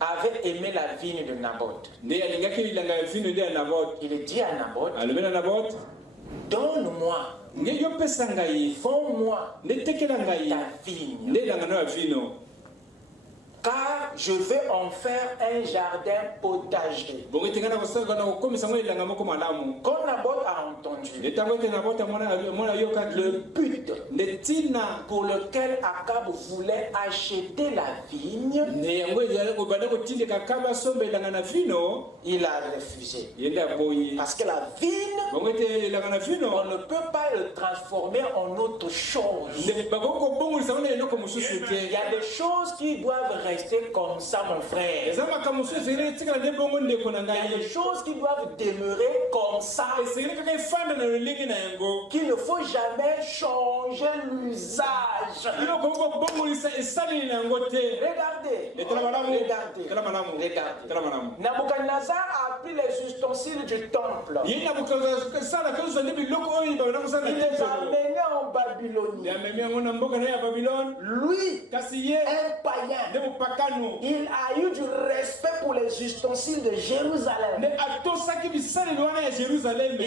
avait aimé la vigne de Naboth. Il dit à Naboth, donne-moi, vends-moi ta vigne, car je vais en faire un jardin potager. Quand Naboth a entendu le but pour lequel Akab voulait acheter la vigne, il a refusé. Parce que la vigne, on ne peut pas le transformer en autre chose. Il y a des choses qui doivent rester comme ça, mon frère. Il y a des choses qui doivent demeurer comme ça. Qu'il ne faut jamais changer l'usage. Regardez. Nabuchodonosor a pris les ustensiles du temple. Il les a amenés en Babylonie. Lui, un païen, il a eu du respect pour les ustensiles de Jérusalem. Il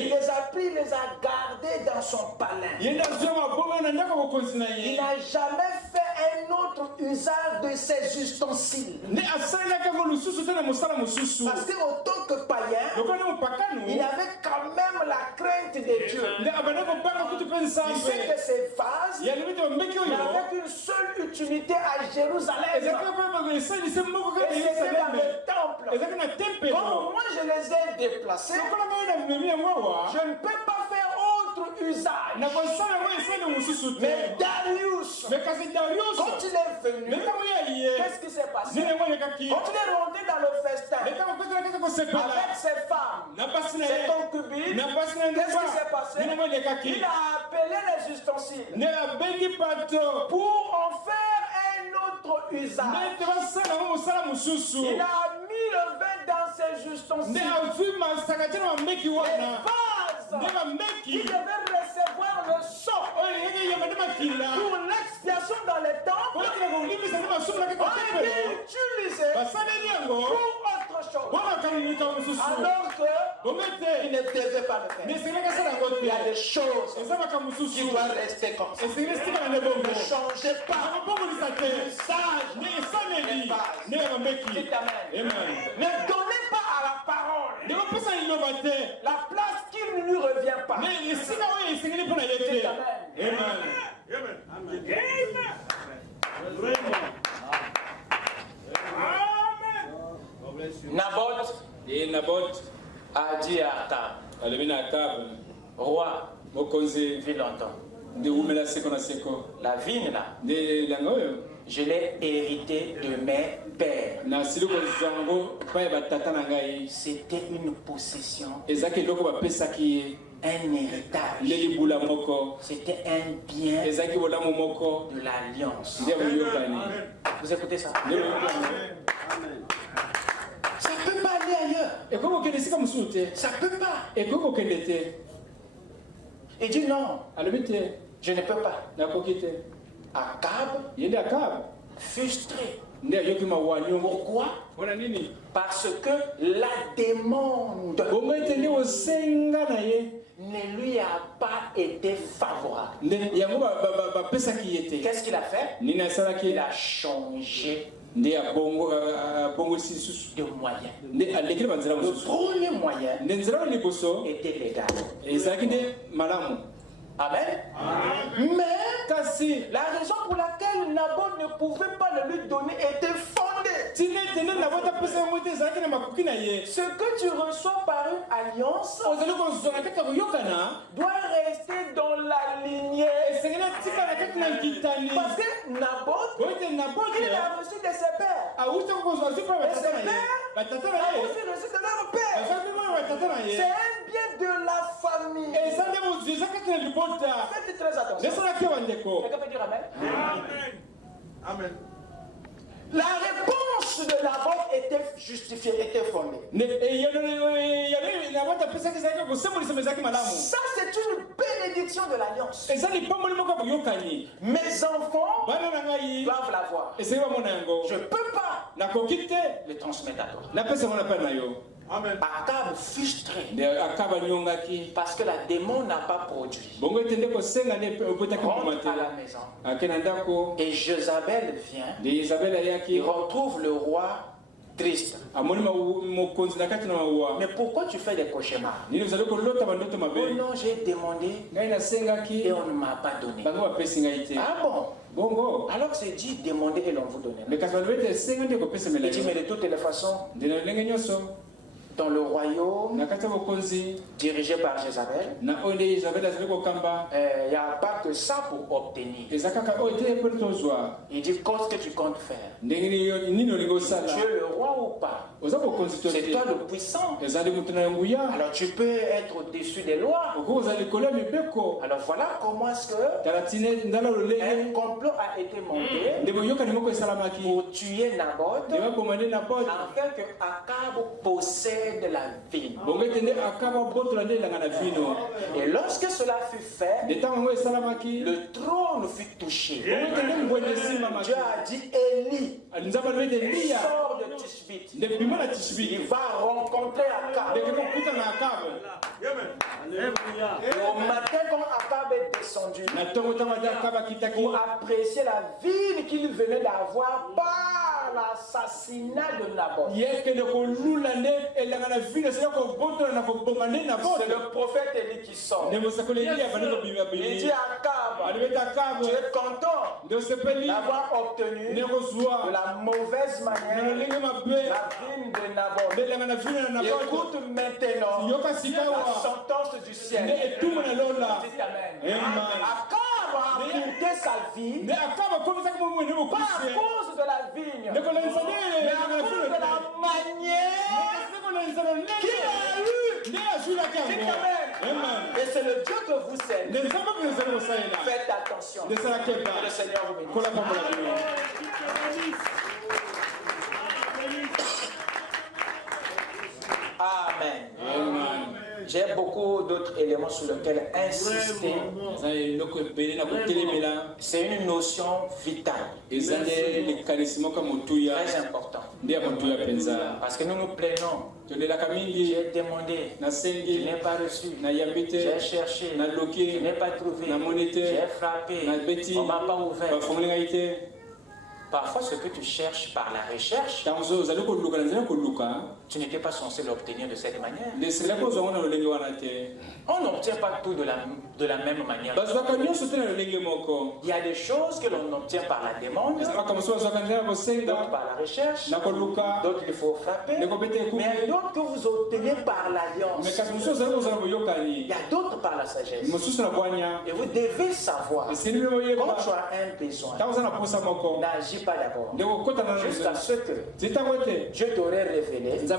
les a pris, il les a gardés dans son palais. Il n'a jamais fait un autre usage de ces ustensiles. Parce qu'autant que païen, il avait quand même la crainte de Dieu. Il sait que ces vases n'avaient qu'une seule utilité à Jérusalem. Et c'était dans le temple. Comme moi je les ai déplacés, je ne peux pas faire autre usage. Mais Darius, quand il est venu, qu'est-ce qui s'est passé? Quand il est rentré dans le festin avec ses femmes, ses concubines, qu'est-ce qui s'est passé? Il a appelé les ustensiles pour en faire un autre usage. Il a mis le vin dans ses ustensiles. Les vases qui devaient recevoir le sang pour l'expiation dans les temples ont été utilisés pour autre chose. Alors qu'il ne devait pas le faire. Il y a des choses qui doivent rester comme ça. Ne changez pas l'usage des vases. Dites amen. Ne donnez pas à la parole la place qui ne lui revient pas. Dites amen. Naboth a dit à Akab, roi, vis longtemps. La vigne là, je l'ai héritée de mes pères. C'était une possession, un héritage. C'était un bien de l'alliance. Vous écoutez ça? Ça ne peut pas aller ailleurs. Ça ne peut pas. Il dit non, je ne peux pas. Akab, frustré. Pourquoi? Parce que la demande ne lui a pas été favorable. Qu'est-ce qu'il a fait? Il a changé de moyen. Le premier moyen était légal. Amen. Mais La raison pour laquelle Naboth ne pouvait pas le lui donner était fondée. Ce que tu reçois par une alliance doit rester dans la lignée. Parce que Naboth, il a reçu de ses pères. Et ses pères a aussi reçu de leur père. C'est un bien de la famille. Faites très attention. Quelqu'un peut dire amen? Amen. La réponse de Naboth était justifiée, était fondée. Ça, c'est une bénédiction de l'alliance. Mes enfants doivent l'avoir. Je ne peux pas le transmettre à toi. Amen. Akab frustré parce que la démon n'a pas produit. Rentre à la maison. Et Jézabel vient. Il retrouve le roi triste. Mais pourquoi tu fais des cauchemars? Oh non, j'ai demandé et on ne m'a pas donné. Ah bon? Alors c'est dit demander et l'on vous donne. Il dit mais de toutes les façons, dans le royaume dirigé par Jézabel, il n'y a pas que ça pour obtenir. Il dit qu'est-ce que tu comptes faire? Tu es le roi ou pas? C'est toi le puissant. Alors tu peux être au-dessus des lois. Alors voilà comment est-ce que un complot a été monté pour tuer Naboth afin que Akab possède de la vigne. Et lorsque cela fut fait, le trône fut touché. Dieu a dit Élie, sort de Tishbite. Il va rencontrer Akab. Et au matin, quand Akab est descendu pour apprécier la vigne qu'il venait d'avoir par l'assassinat de Naboth, c'est le prophète Élie qui sort. Il dit à Akab, tu es content d'avoir obtenu de la mauvaise manière la vigne de Naboth. Écoute maintenant la sentence du ciel. Akab a coûté sa vie pas à cause de la vigne, mais à cause de la manière qu'il a eu. Et c'est le Dieu que vous servez. Faites attention. Que le Seigneur vous bénisse. Amen. J'ai beaucoup d'autres éléments sur lesquels insister. C'est une notion vitale. Très importante. Parce que nous nous plaignons. J'ai demandé, je n'ai pas reçu. J'ai cherché, je n'ai pas trouvé. J'ai frappé, on ne m'a pas ouvert. Parfois, ce que tu cherches par la recherche, tu n'étais pas censé l'obtenir de cette manière. On n'obtient pas tout de la même manière. Il y a des choses que l'on obtient par la demande, d'autres par la recherche, d'autres il faut frapper, mais il y a d'autres que vous obtenez par l'alliance. Il y a d'autres par la sagesse. Et vous devez savoir, quand tu as un besoin, n'agis pas d'abord, jusqu'à ce que Dieu t'aurait révélé la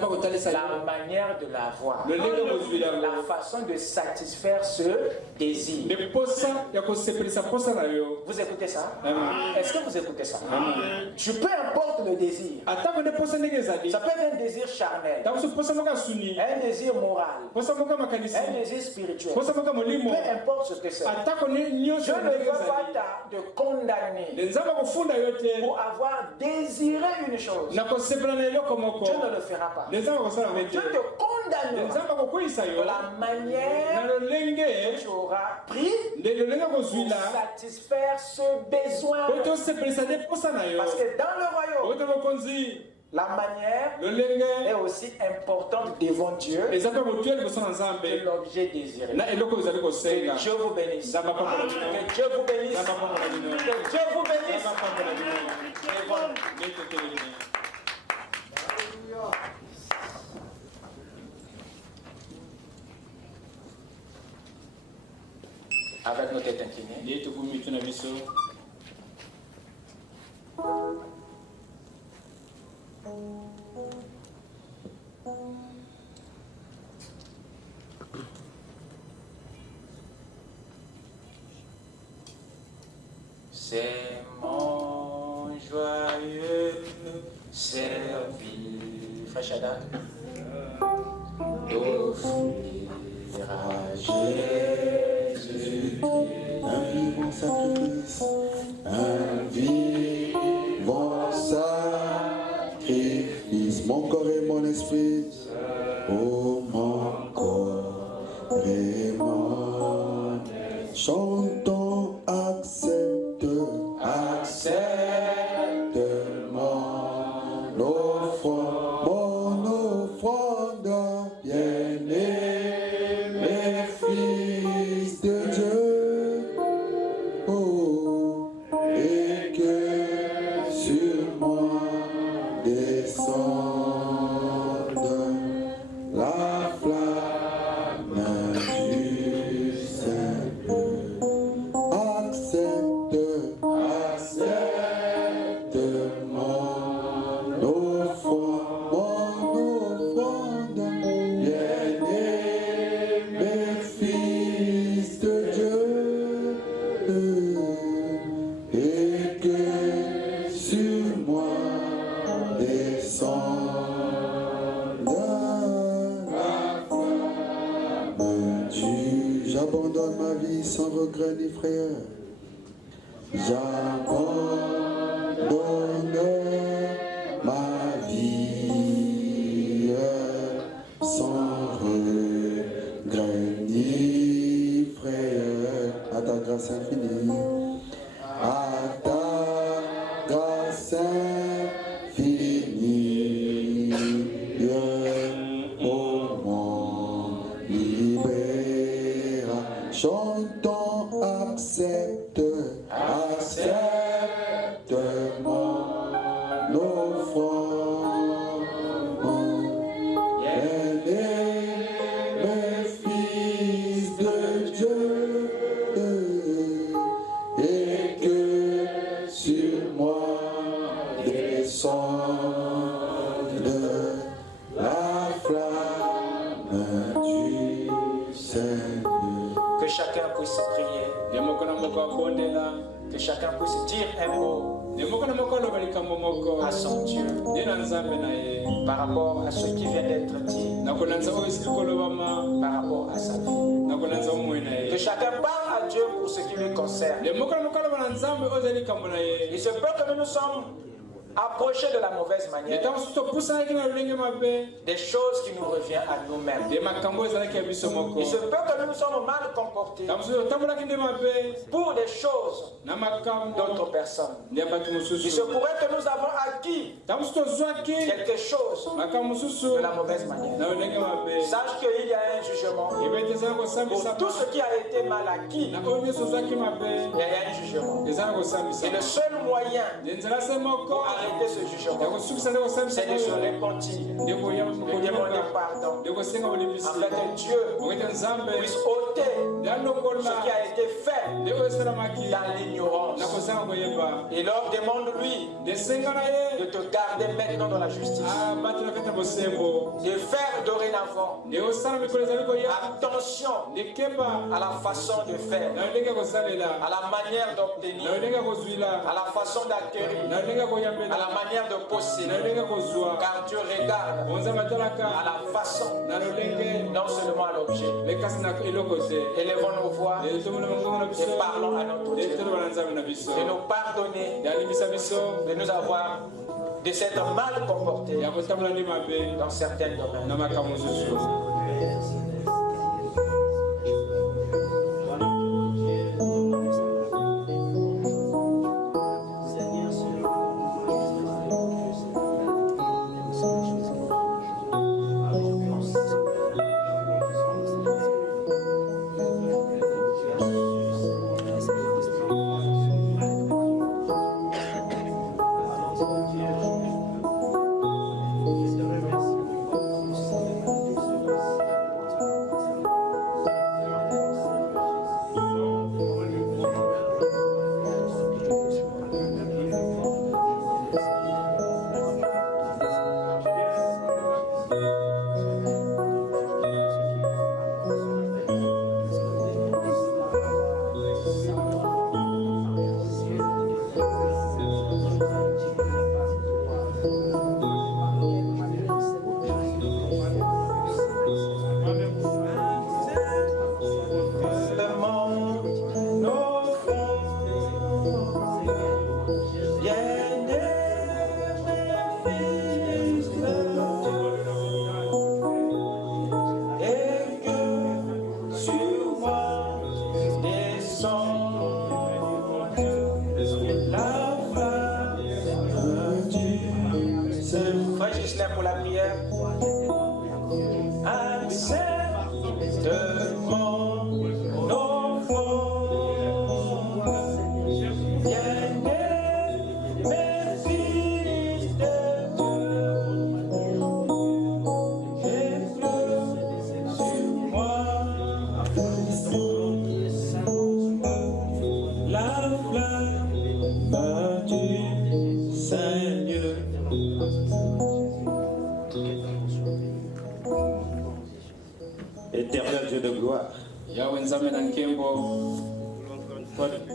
manière de l'avoir, la façon de satisfaire ce désir. Vous écoutez ça? Est-ce que vous écoutez ça? Peu importe le désir. Ça peut être un désir charnel, un désir moral, un désir spirituel. Peu importe ce que c'est. Je ne veux pas te condamner pour avoir désiré une chose. Dieu ne le fera pas. Dieu te condamne de la manière que tu auras pris pour satisfaire ce besoin. Parce que dans le royaume, La manière est aussi importante devant Dieu que l'objet désiré. Que Dieu vous bénisse. Que Dieu vous bénisse. Que Dieu vous bénisse. Avec nos têtes inclinées. C'est mon joyeux service, Frère Chada, d'offrir à Jésus un vivant sacrifice, un vivant sacrifice, mon corps et mon esprit, oh mon corps et mon esprit, chantons, accepte mon offrande, bien-aimé fils de Dieu, oh, et que sur moi descende la flamme du Saint-Esprit. Accepte mon offrande, bien-aimé fils de Dieu, et que sur moi descende la flamme du. J'abandonne ma vie sans regret ni frayeur. J'abandonne ma vie sans regret ni frayeur, à ta grâce infinie, à ta grâce infinie, oh mon libérateur. Chantons, accepte mon offrande, bien-aimé fils de Dieu, et que sur moi descende la flamme du Seigneur. Que chacun puisse prier. Que chacun puisse dire un mot à son Dieu par rapport à ce qui vient d'être dit, par rapport à sa vie. Que chacun parle à Dieu pour ce qui lui concerne. Il se peut que nous nous sommes approcher de la mauvaise manière, des choses qui nous reviennent à nous-mêmes. Il se peut que nous nous sommes mal comportés pour des choses d'autres personnes. Il se pourrait que nous avons acquis quelque chose de la mauvaise manière. Sache qu'il y a un jugement. Pour tout ce qui a été mal acquis, il y a un jugement. Et le seul moyen pour arrêter ce jugement, c'est de se repentir, de demander pardon, afin que Dieu puisse ôter ce qui a été fait dans l'ignorance. Et leur demande-lui de te garder maintenant dans la justice, de faire dorénavant attention à la façon de faire, à la manière d'obtenir, à la façon d'acquérir, à la manière de posséder, car Dieu regarde à la façon, non seulement à l'objet. Élevons nos voix et parlons à notre Dieu de nous pardonner, de nous avoir, de s'être mal comportés dans certains domaines. Missionnaire pour la prière. Accepte mon offrande, bien-aimé, mes fils de Dieu, et pleure sur moi la flamme du Seigneur. Éternel Dieu de gloire, je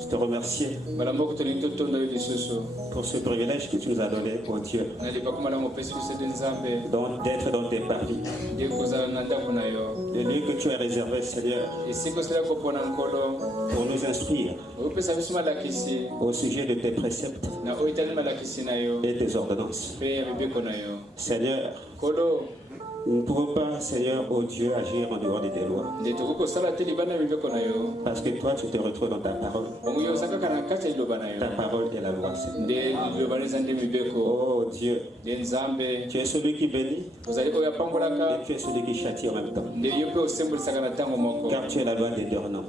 te remercie pour ce privilège que tu nous as donné, oh Dieu, d'être dans tes parvis, le lieu que tu as réservé, Seigneur, pour nous instruire au sujet de tes préceptes et tes ordonnances. Seigneur, nous ne pouvons pas, Seigneur, oh Dieu, agir en dehors de tes lois. Parce que toi, tu te retrouves dans ta parole. Ta parole est la loi, Seigneur. Oh Dieu, tu es celui qui bénit et tu es celui qui châtie en même temps. Car tu es la loi d'éternel.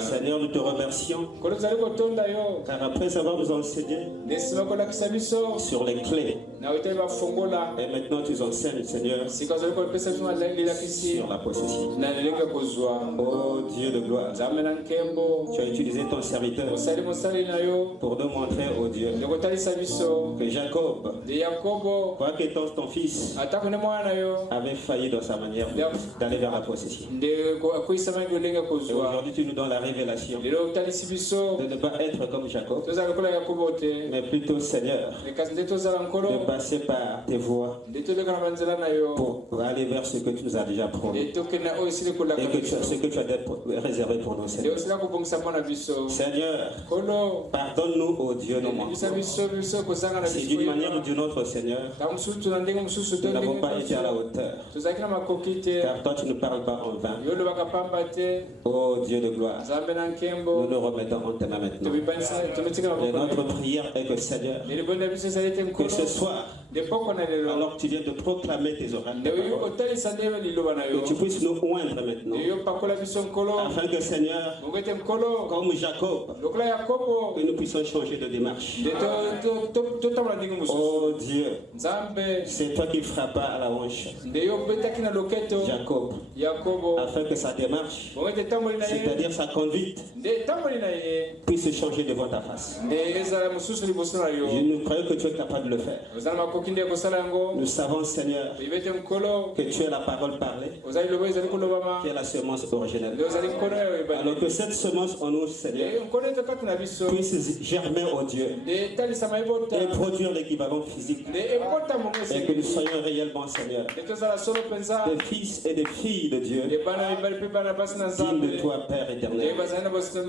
Seigneur, nous te remercions. Car après avoir nous enseigné sur les clés, et maintenant tu enseignes, Seigneur, sur la possession. Oh Dieu de gloire, tu as utilisé ton serviteur pour nous montrer, oh Dieu, que Jacob, quoique étant ton fils, avait failli dans sa manière d'aller vers la possession. Et aujourd'hui, tu nous donnes la révélation de ne pas être comme Jacob, mais plutôt, Seigneur, de passer par tes voies pour aller vers ce que tu nous as déjà promis et que ce que tu as réservé pour nous, Seigneur. Seigneur, pardonne-nous, oh Dieu, nos manquements. Si d'une manière ou d'une autre, Seigneur, nous n'avons pas été à la hauteur, car toi tu ne parles pas en vain. Oh Dieu de gloire, nous nous remettons en tes mains maintenant. Et notre prière est que, Seigneur, que ce soir, alors que tu viens de proclamer tes oracles, que tu puisses nous oindre maintenant, afin que, Seigneur, comme Jacob, que nous puissions changer de démarche. Oh Dieu, c'est toi qui frappas à la hanche Jacob, afin que sa démarche, c'est-à-dire sa conduite, puisse changer devant ta face. Je nous croyons que tu es capable de le faire. Nous savons, Seigneur, que tu es la parole parlée, qui est la semence originelle. Alors que cette semence en nous, Seigneur, puisse germer, oh Dieu, et produire l'équivalent physique, et que nous soyons réellement, Seigneur, des fils et des filles de Dieu, dignes de toi, Père éternel. C'est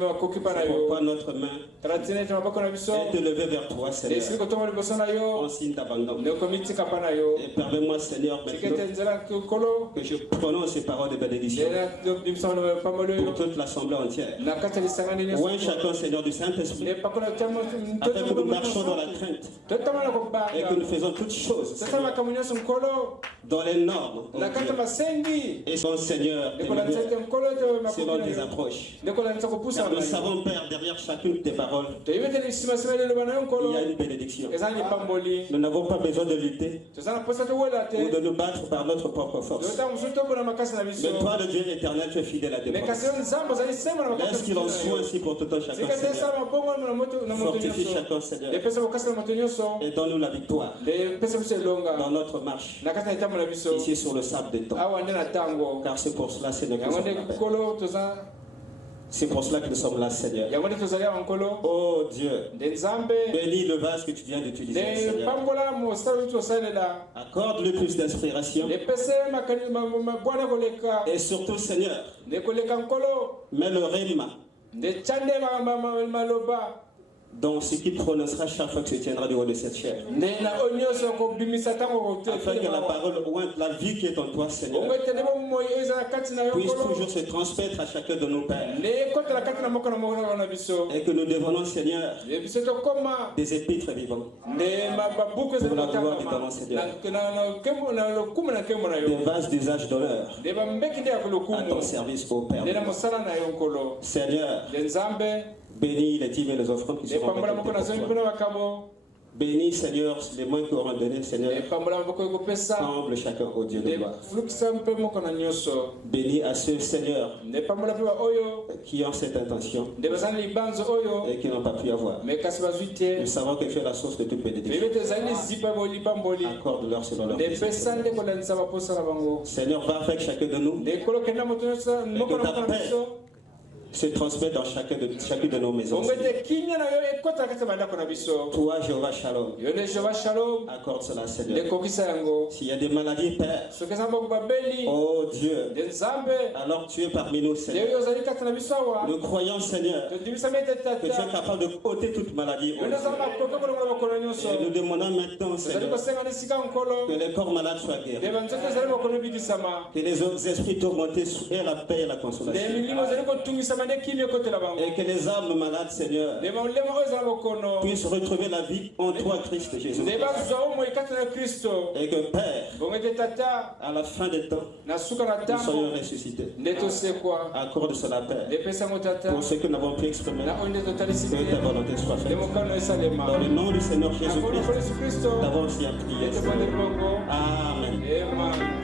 pourquoi notre main est élevée vers toi, Seigneur, en signe d'abandon. Et permets-moi, Seigneur, maintenant, que je prononce ces paroles de bénédiction pour toute l'assemblée entière. Ou un chacun, Seigneur, du Saint-Esprit, afin que nous marchions dans la crainte et que nous faisons toutes choses, Seigneur, dans les normes, et son Seigneur, selon tes approches. Car nous savons, Père, derrière chacune de tes paroles, il y a une bénédiction. Nous n'avons pas besoin de lutter ou de nous battre par notre propre force. Mais toi, le Dieu éternel, tu es fidèle à tes promesses. Laisse qu'il en soit ainsi pour tout un chacun, Seigneur. Fortifie chacun, Seigneur, et donne-nous la victoire dans notre marche ici sur le sable des temps. Car c'est pour cela, Seigneur, que nous sommes là. C'est pour cela que nous sommes là, Seigneur. Oh Dieu, bénis le vase que tu viens d'utiliser, Seigneur. Accorde-lui plus d'inspiration. Et surtout, Seigneur, mets le rhéma dans ce qui prononcera chaque fois que se tiendra du haut de cette chair. Afin que la parole ointe, la vie qui est en toi, Seigneur, puisse toujours se transmettre à chacun de nos pères. Et que nous devenons, Seigneur, des épîtres vivants. Pour la gloire du talent, Seigneur. Des vases d'usage d'honneur à ton service, au Père. Seigneur, bénis les dîmes et les offrandes qui seront récoltées. Bénis, Seigneur, les moyens que auront donné, Seigneur. Comble chacun au Dieu de gloire. Bénis à ceux, Seigneur, qui ont cette intention et qui n'ont pas pu avoir. Nous savons que tu es la source de toute bénédiction. Accorde-leur selon leur dessein. Seigneur, va avec chacun de nous. Et que ta paix se transmet dans chacune de nos maisons. Toi, Jéhovah Shalom, accorde cela, Seigneur. S'il y a des maladies, Père, oh Dieu, alors tu es parmi nous, Seigneur. Nous croyons, Seigneur, que tu es capable de ôter toute maladie. Et nous demandons maintenant, Seigneur, que les corps malades soient guéris, que les autres esprits tourmentés aient la paix et la consolation. Et que les âmes malades, Seigneur, puissent retrouver la vie en toi, Christ Jésus. Et que Père, à la fin des temps, nous soyons ressuscités. Accorde cela, Père, pour ceux que nous n'avons pu exprimer, que ta volonté soit faite. Dans le nom du Seigneur Jésus-Christ, nous avons aussi prié. Amen.